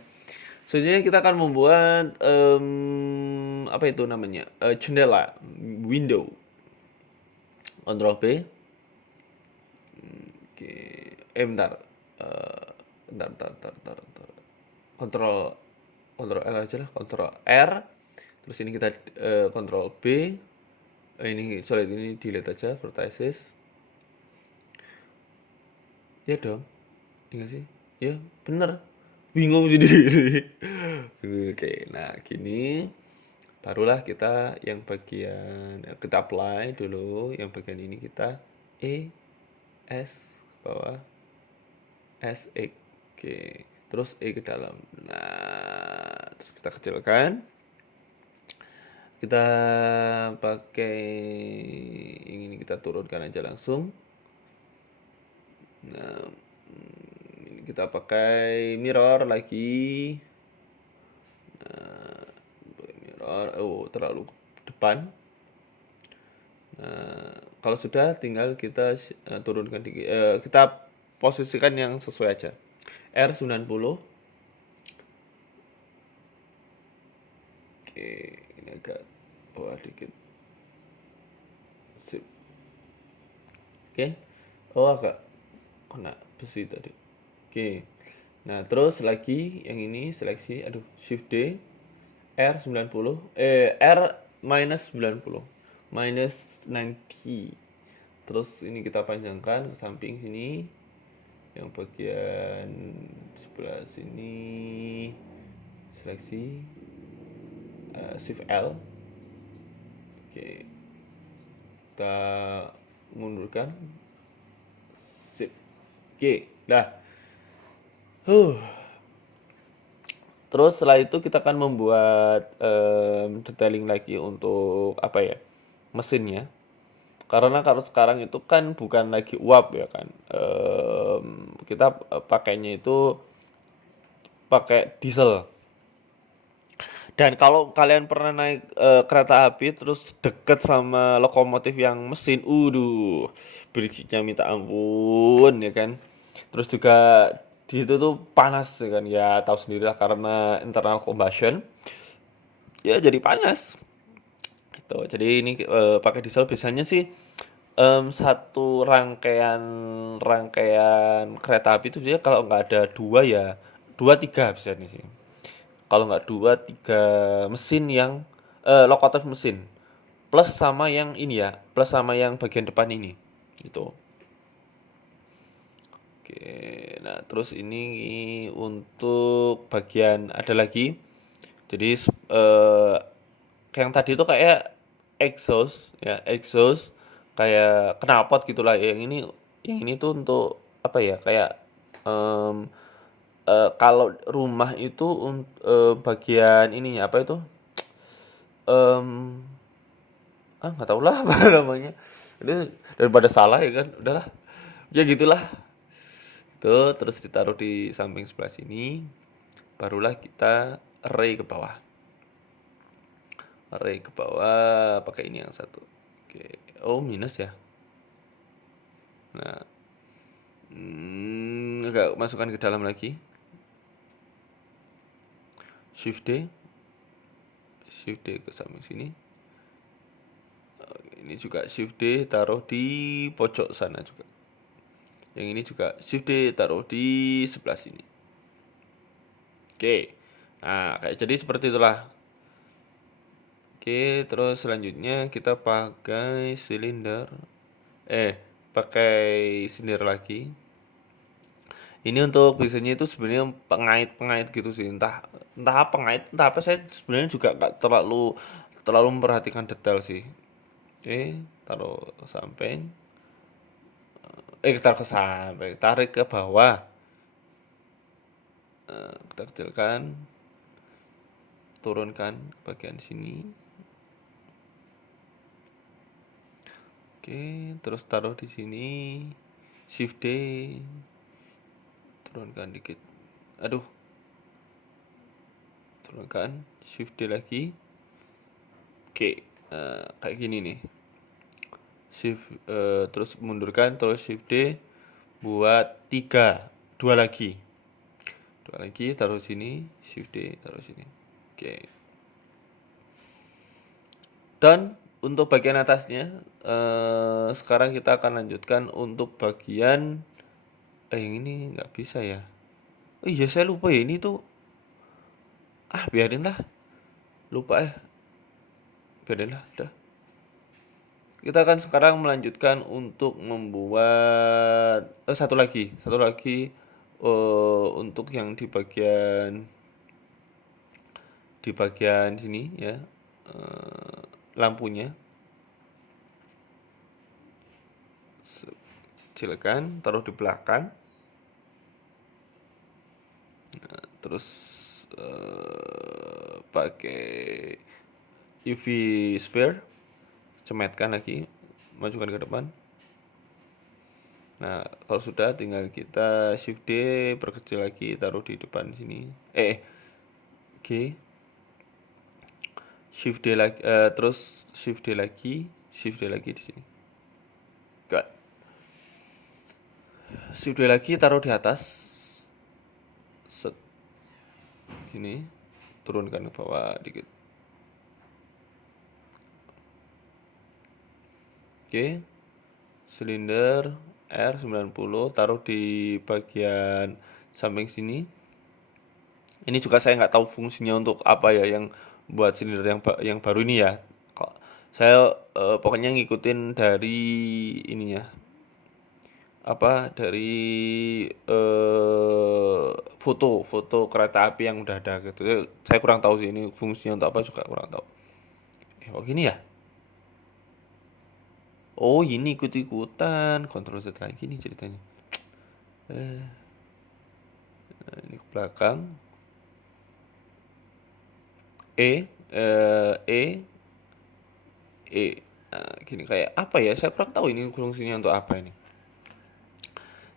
Selanjutnya kita akan membuat apa itu namanya, jendela, window. Ctrl B. Oke, bentar. Eh, bentar. Ctrl Ctrl L aja lah, Ctrl R. Terus ini kita Ctrl B. Ini delete aja vertices. Ya dong. Iya sih. Ya, bener. Bingung jadi. Oke, nah gini. Barulah kita yang bagian kita apply dulu, yang bagian ini kita S bawah SX. Oke, terus ke dalam. Nah, terus kita kecilkan. Kita pakai ini, kita turunkan aja langsung. Nah, ini kita pakai mirror lagi. Nah, mirror, terlalu depan. Nah, kalau sudah tinggal kita turunkan dikit. Kita posisikan yang sesuai aja. R90. Oke, ini agak bawah dikit. Sip. Oke. Oh, agak kena besi tadi. Oke. Nah, terus lagi yang ini seleksi, shift D, R90, R minus 90, minus 90. Terus ini kita panjangkan ke samping sini, yang bagian sebelah sini, seleksi, shift L. Oke, kita mundurkan, sip. Oke, dah. Terus setelah itu kita akan membuat detailing lagi untuk mesinnya. Karena kalau sekarang itu kan bukan lagi uap ya kan. Kita pakainya itu pakai diesel. Dan kalau kalian pernah naik kereta api terus deket sama lokomotif yang mesin, berisiknya minta ampun ya kan. Terus juga di situ tuh panas ya kan, ya tahu sendiri lah karena internal combustion. ya jadi panas gitu. Jadi ini pakai diesel biasanya sih satu rangkaian rangkaian kereta api itu dia kalau nggak ada dua ya dua tiga bisa nih sih. Kalau nggak dua tiga mesin yang lokomotif mesin plus sama yang ini ya plus sama yang bagian depan ini gitu. Oke, nah terus ini untuk bagian ada lagi. Jadi yang tadi itu kayak exhaust ya, exhaust kayak knalpot gitulah. Yang ini tuh untuk apa ya? Kayak em, kalau rumah itu bagian ininya apa itu? Em, nggak tahu lah apa namanya. Ini daripada salah ya kan, udahlah. Ya gitulah. Tuh, terus ditaruh di samping sebelah sini. Barulah kita array ke bawah. Array ke bawah pakai ini yang satu. Oke. Oh, minus ya. Nah, agak masukkan ke dalam lagi. Shift D. Shift D ke samping sini. Ini juga Shift D taruh di pojok sana juga. Yang ini juga Shift D taruh di sebelah sini. Oke. Nah, kayak jadi seperti itulah. Oke, terus selanjutnya kita pakai silinder. Pakai silinder lagi. Ini untuk biasanya itu sebenarnya pengait-pengait gitu sih. Entah pengait, entah apa saya sebenarnya juga nggak terlalu terlalu memperhatikan detail sih. Oke, taruh ke samping. Taruh ke samping, tarik ke bawah. Kita kecilkan, turunkan ke bagian sini. Oke, terus taruh di sini. Shift D. Turunkan dikit. Aduh. Turunkan, Shift D lagi. Oke, kayak gini nih. Shift terus mundurkan, terus Shift D buat 3, 2 lagi. 2 lagi taruh sini, Shift D taruh sini. Oke. Dan untuk bagian atasnya sekarang kita akan lanjutkan untuk bagian yang ini nggak bisa ya. Oh iya saya lupa ya ini tuh. Biarin lah. Lupa biarin lah, udah. Kita akan sekarang melanjutkan untuk membuat satu lagi untuk yang di bagian sini ya, lampunya kecilkan, taruh di belakang. Nah, terus pakai UV sphere, cemetkan lagi, majukan ke depan. Nah, kalau sudah tinggal kita Shift D, perkecil lagi, taruh di depan sini. Oke. Shift D lagi, terus Shift D lagi di sini. Got. Shift D lagi, taruh di atas. Set. Sini, turunkan ke bawah dikit. Oke. Silinder R90 taruh di bagian samping sini. Ini juga saya nggak tahu fungsinya untuk apa ya yang buat silinder yang baru ini ya. Saya pokoknya ngikutin dari ininya. Dari foto kereta api yang udah ada gitu. Saya kurang tahu sih ini fungsinya untuk apa juga kurang tahu. Kok gini ya? Oh ini ikut-ikutan. Kontrol Z lagi nih ceritanya. Ini ke belakang. E E E gini kayak apa ya? Saya kurang tahu ini fungsinya untuk apa ini.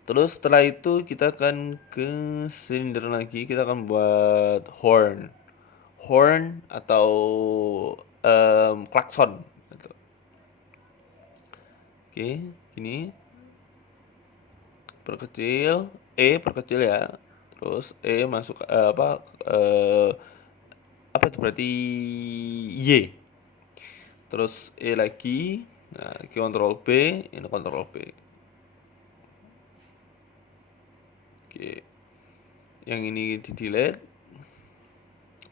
Terus setelah itu kita akan ke silinder lagi. Kita akan buat horn atau klakson. Gitu. Oke, ini perkecil ya. Terus masuk apa itu berarti Y. Terus E lagi. Nah, Ctrl B, ini Ctrl B. Oke. Yang ini di delete.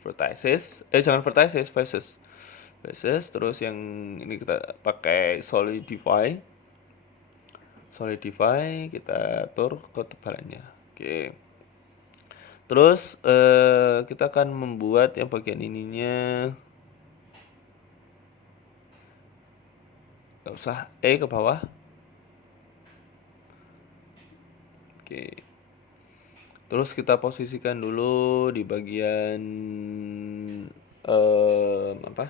Vertices. Jangan vertices, faces. Faces. Terus yang ini kita pakai solidify. Solidify, kita atur ketebalannya. Oke. Terus kita akan membuat yang bagian ininya. Gak usah ke bawah. Oke. Terus kita posisikan dulu di bagian apa?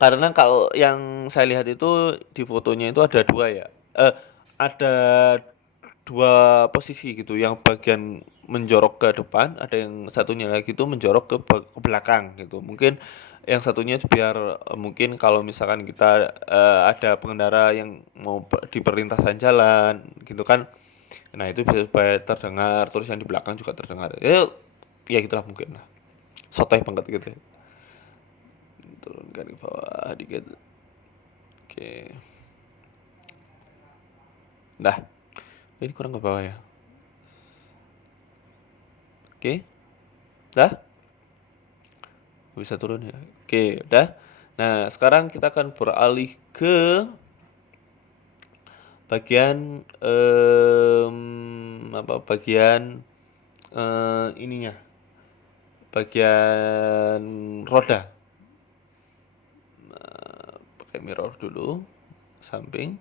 Karena kalau yang saya lihat itu di fotonya itu ada dua ya. Ada dua posisi gitu, yang bagian menjorok ke depan, ada yang satunya lagi itu menjorok ke belakang gitu. Mungkin yang satunya itu biar mungkin kalau misalkan kita ada pengendara yang mau di perlintasan jalan gitu kan. Nah, itu bisa supaya terdengar, terus yang di belakang juga terdengar. Ya gitulah mungkin lah. Sotoy banget gitu. Turunkan ke bawah dikit. Oke. Dah. Ini kurang ke bawah ya. Oke. Dah. Bisa turun ya. Oke, udah. Nah, sekarang kita akan beralih ke bagian apa? Bagian ininya. Bagian roda. Pakai mirror dulu, samping.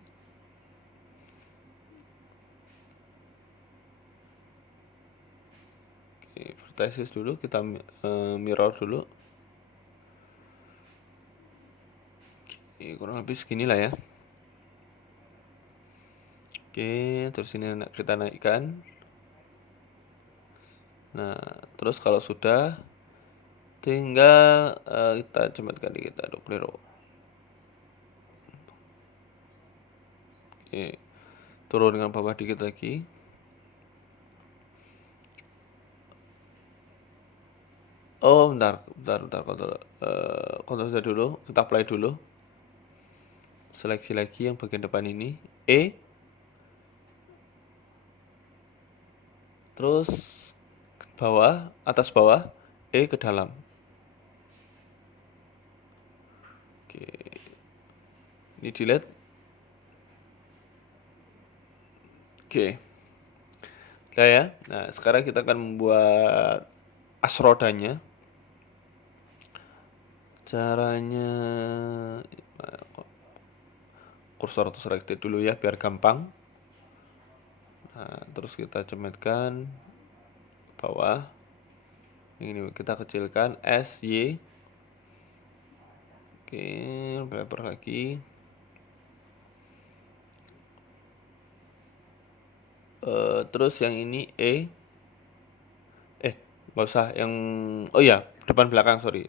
Oke, vertices dulu, kita mirror dulu. Oke, kurang lebih segini lah ya. Oke, terus ini kita naikkan. Nah, terus kalau sudah, tinggal kita cematkan dikit, aduk clear. Oke, turunkan bawah dikit lagi. Oh, bentar, kontrol Z dulu, kita play dulu. Seleksi lagi yang bagian depan ini, terus bawah, atas bawah, ke dalam. Oke, ini delete. Oke, udah ya. Nah, sekarang kita akan membuat as rodanya. Caranya kursor atau selected dulu ya biar gampang. Nah, terus kita cemetkan bawah. Ini kita kecilkan S Y. Oke, lebar lagi. Terus yang ini nggak usah yang, oh ya, depan belakang, sorry.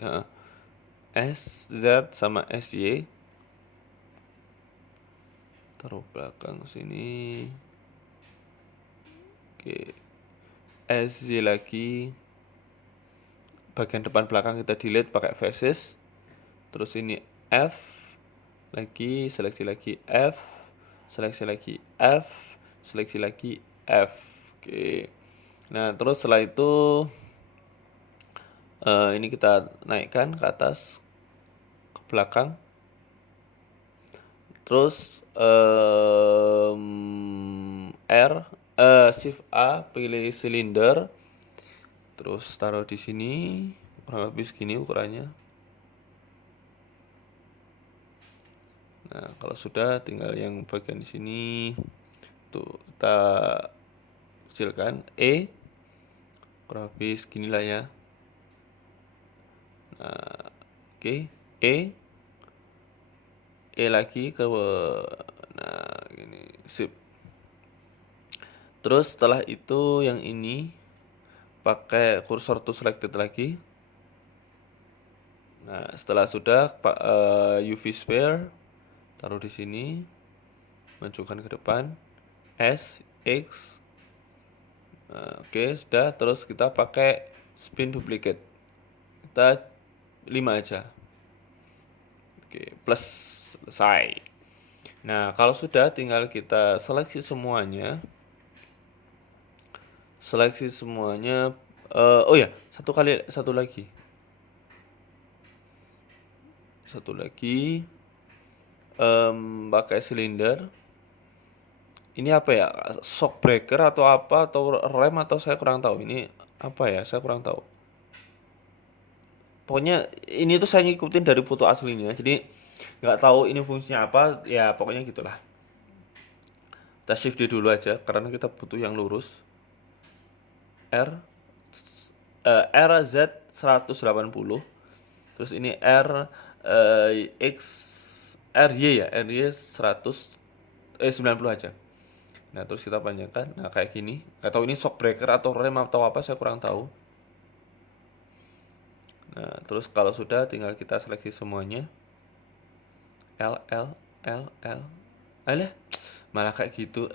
S Z sama S Y, taruh belakang sini. Oke, S Y lagi, bagian depan belakang kita delete pakai faces. Terus ini F lagi, seleksi lagi F, seleksi lagi F, seleksi lagi F. Oke, nah terus setelah itu ini kita naikkan ke atas, ke belakang. Terus Shift A, pilih silinder. Terus taruh di sini, kurang lebih segini ukurannya. Nah, kalau sudah tinggal yang bagian di sini tuh kita kecilkan, kurang lebih segini lah ya. Nah, oke, lagi ke, nah gini, sip. Terus setelah itu yang ini pakai kursor to selected lagi. Nah, setelah sudah UV sphere taruh di sini, majukan ke depan, S, X. Nah, oke, sudah. Terus kita pakai spin duplicate. kita 5 aja. Oke, plus, selesai. Nah, kalau sudah tinggal kita seleksi semuanya. Oh ya, satu lagi pakai silinder. Ini apa ya? Shock breaker atau apa, atau rem, atau saya kurang tahu. Ini apa ya? Saya kurang tahu. Pokoknya ini tuh saya ngikutin dari foto aslinya, jadi nggak tahu ini fungsinya apa. Ya pokoknya gitulah. Kita shift D dulu aja karena kita butuh yang lurus. R RZ 180. Terus ini X RY ya, RY 90 aja. Nah, terus kita panjangkan. Nah, kayak gini. Gak tahu ini shock breaker atau rem atau apa, saya kurang tahu. Nah, terus kalau sudah tinggal kita seleksi semuanya. L L L L. Alah, malah kayak gitu.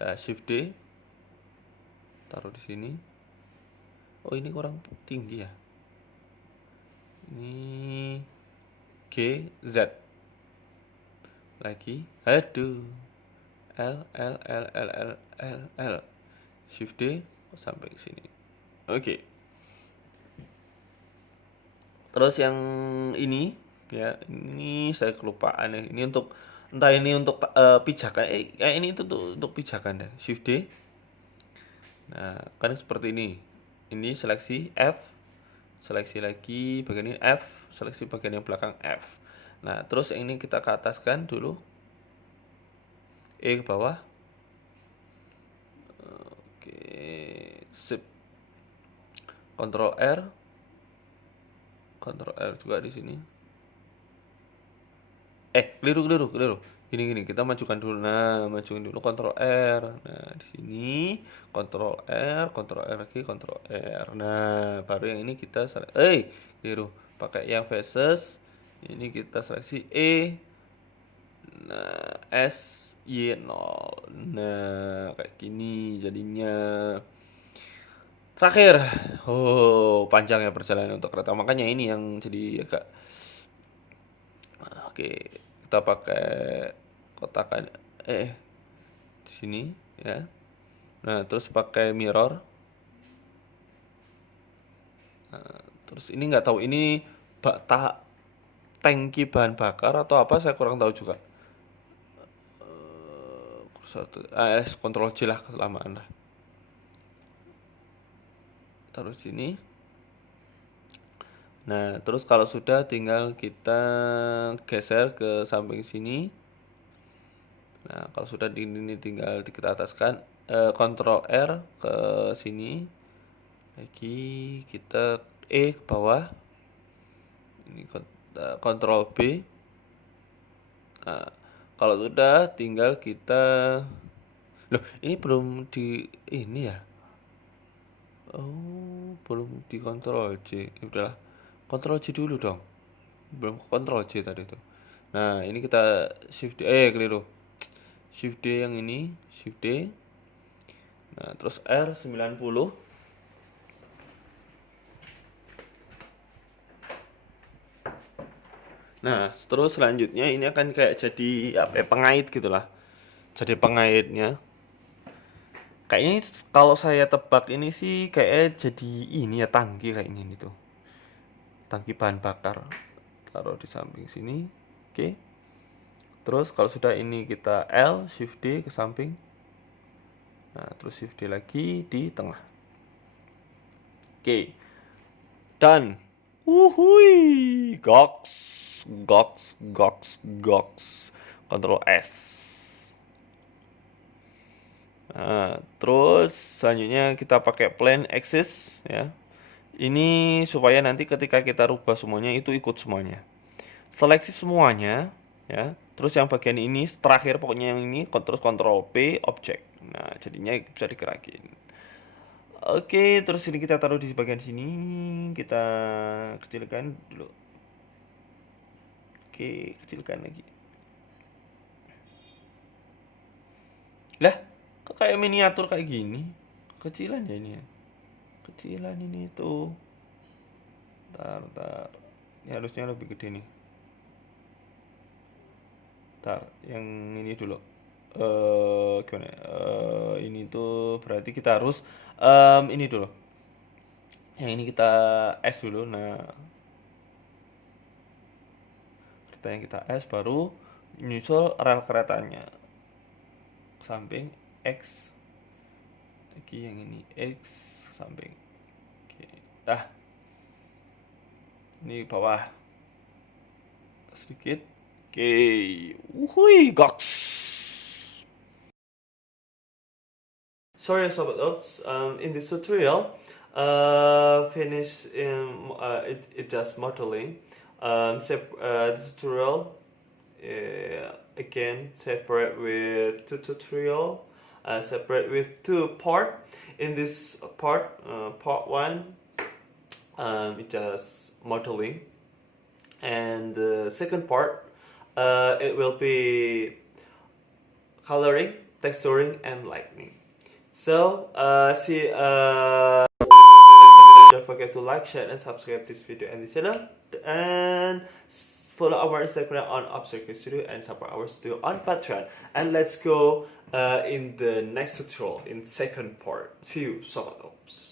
Nah, shift D. Taruh di sini. Oh, ini kurang tinggi ya. Ini G Z. Lagi. Aduh. L. Shift D sampai ke sini. Oke. Terus yang ini ya, ini saya kelupaan ya. Ini untuk entah ini untuk pijakan. Kayak ini itu tuh untuk pijakan ya. Shift D. Nah, kan seperti ini. Ini seleksi F. Seleksi lagi bagian ini F. Seleksi bagian yang belakang F. Nah, terus yang ini kita ke ataskan dulu. E ke bawah. Oke, sip. Ctrl R. Ctrl R juga di sini. Keliru. Gini, kita majukan dulu. Nah, majukan dulu Ctrl R. Nah, di sini Ctrl R lagi, Ctrl R. Nah, baru yang ini kita keliru. Pakai yang faces. Ini kita seleksi E. Nah, S Y0. Nah, kayak gini jadinya. Terakhir. Oh, panjang ya perjalanan untuk kereta. Makanya ini yang jadi agak. Oke, kita pakai kotakan di sini ya. Nah, terus pakai mirror. Nah, terus ini nggak tahu ini tangki bahan bakar atau apa, saya kurang tahu juga. Ctrl J lah, kelamaan lah. Taruh sini. Nah, terus kalau sudah tinggal kita geser ke samping sini. Nah, kalau sudah ini tinggal kita ataskan, Ctrl R ke sini. Lagi kita ke bawah. Ini Ctrl B. Nah, kalau sudah tinggal kita. Loh, ini belum di ini ya. Oh, belum di Ctrl J. Ya udahlah. Ctrl J dulu dong. Belum Ctrl J tadi tuh. Nah, ini kita shift keliru. Shift D yang ini, shift D. Nah, terus R 90. Nah, terus selanjutnya ini akan kayak jadi apa ya, pengait gitulah. Jadi pengaitnya. Kayaknya kalau saya tebak ini sih kayak jadi ini ya, tangki kayak ini tuh. Tangki bahan bakar. Taruh di samping sini. Oke. Terus kalau sudah ini kita L, shift D ke samping. Nah, terus shift D lagi di tengah. Oke. Done. Wuhui. Goks. Ctrl S. Nah, terus selanjutnya kita pakai plane axis ya. Ini supaya nanti ketika kita rubah semuanya itu ikut semuanya. Seleksi semuanya ya. Terus yang bagian ini terakhir, pokoknya yang ini terus Ctrl P object. Nah, jadinya bisa digerakin. Oke, terus ini kita taruh di bagian sini, kita kecilkan dulu. Oke, kecilkan lagi. Lah, kok kayak miniatur kayak gini? Kecilan ya ini ya. Kecilan ini tuh. Ntar. Ini harusnya lebih gede nih. Ntar, yang ini dulu. Gimana ya? Ini tuh berarti kita harus ini dulu. Yang ini kita S dulu. Nah, kereta yang kita S baru nyusul rel keretanya. Samping X. Lagi yang ini X samping. Oke. Dah. Ini bawah sedikit. Oke. Wuhui, goks. Sorry, Sobat Ops. In this tutorial, finish in it just modeling. This tutorial again separate with two tutorial. Separate with two part. In this part, part one, it just modeling, and the second part, it will be coloring, texturing, and lightning. So, don't forget to like, share, and subscribe this video and this channel, and follow our Instagram on Obstacle Studio and support our studio on Patreon. And let's go in the next tutorial in second part. See you, Sobat Ops.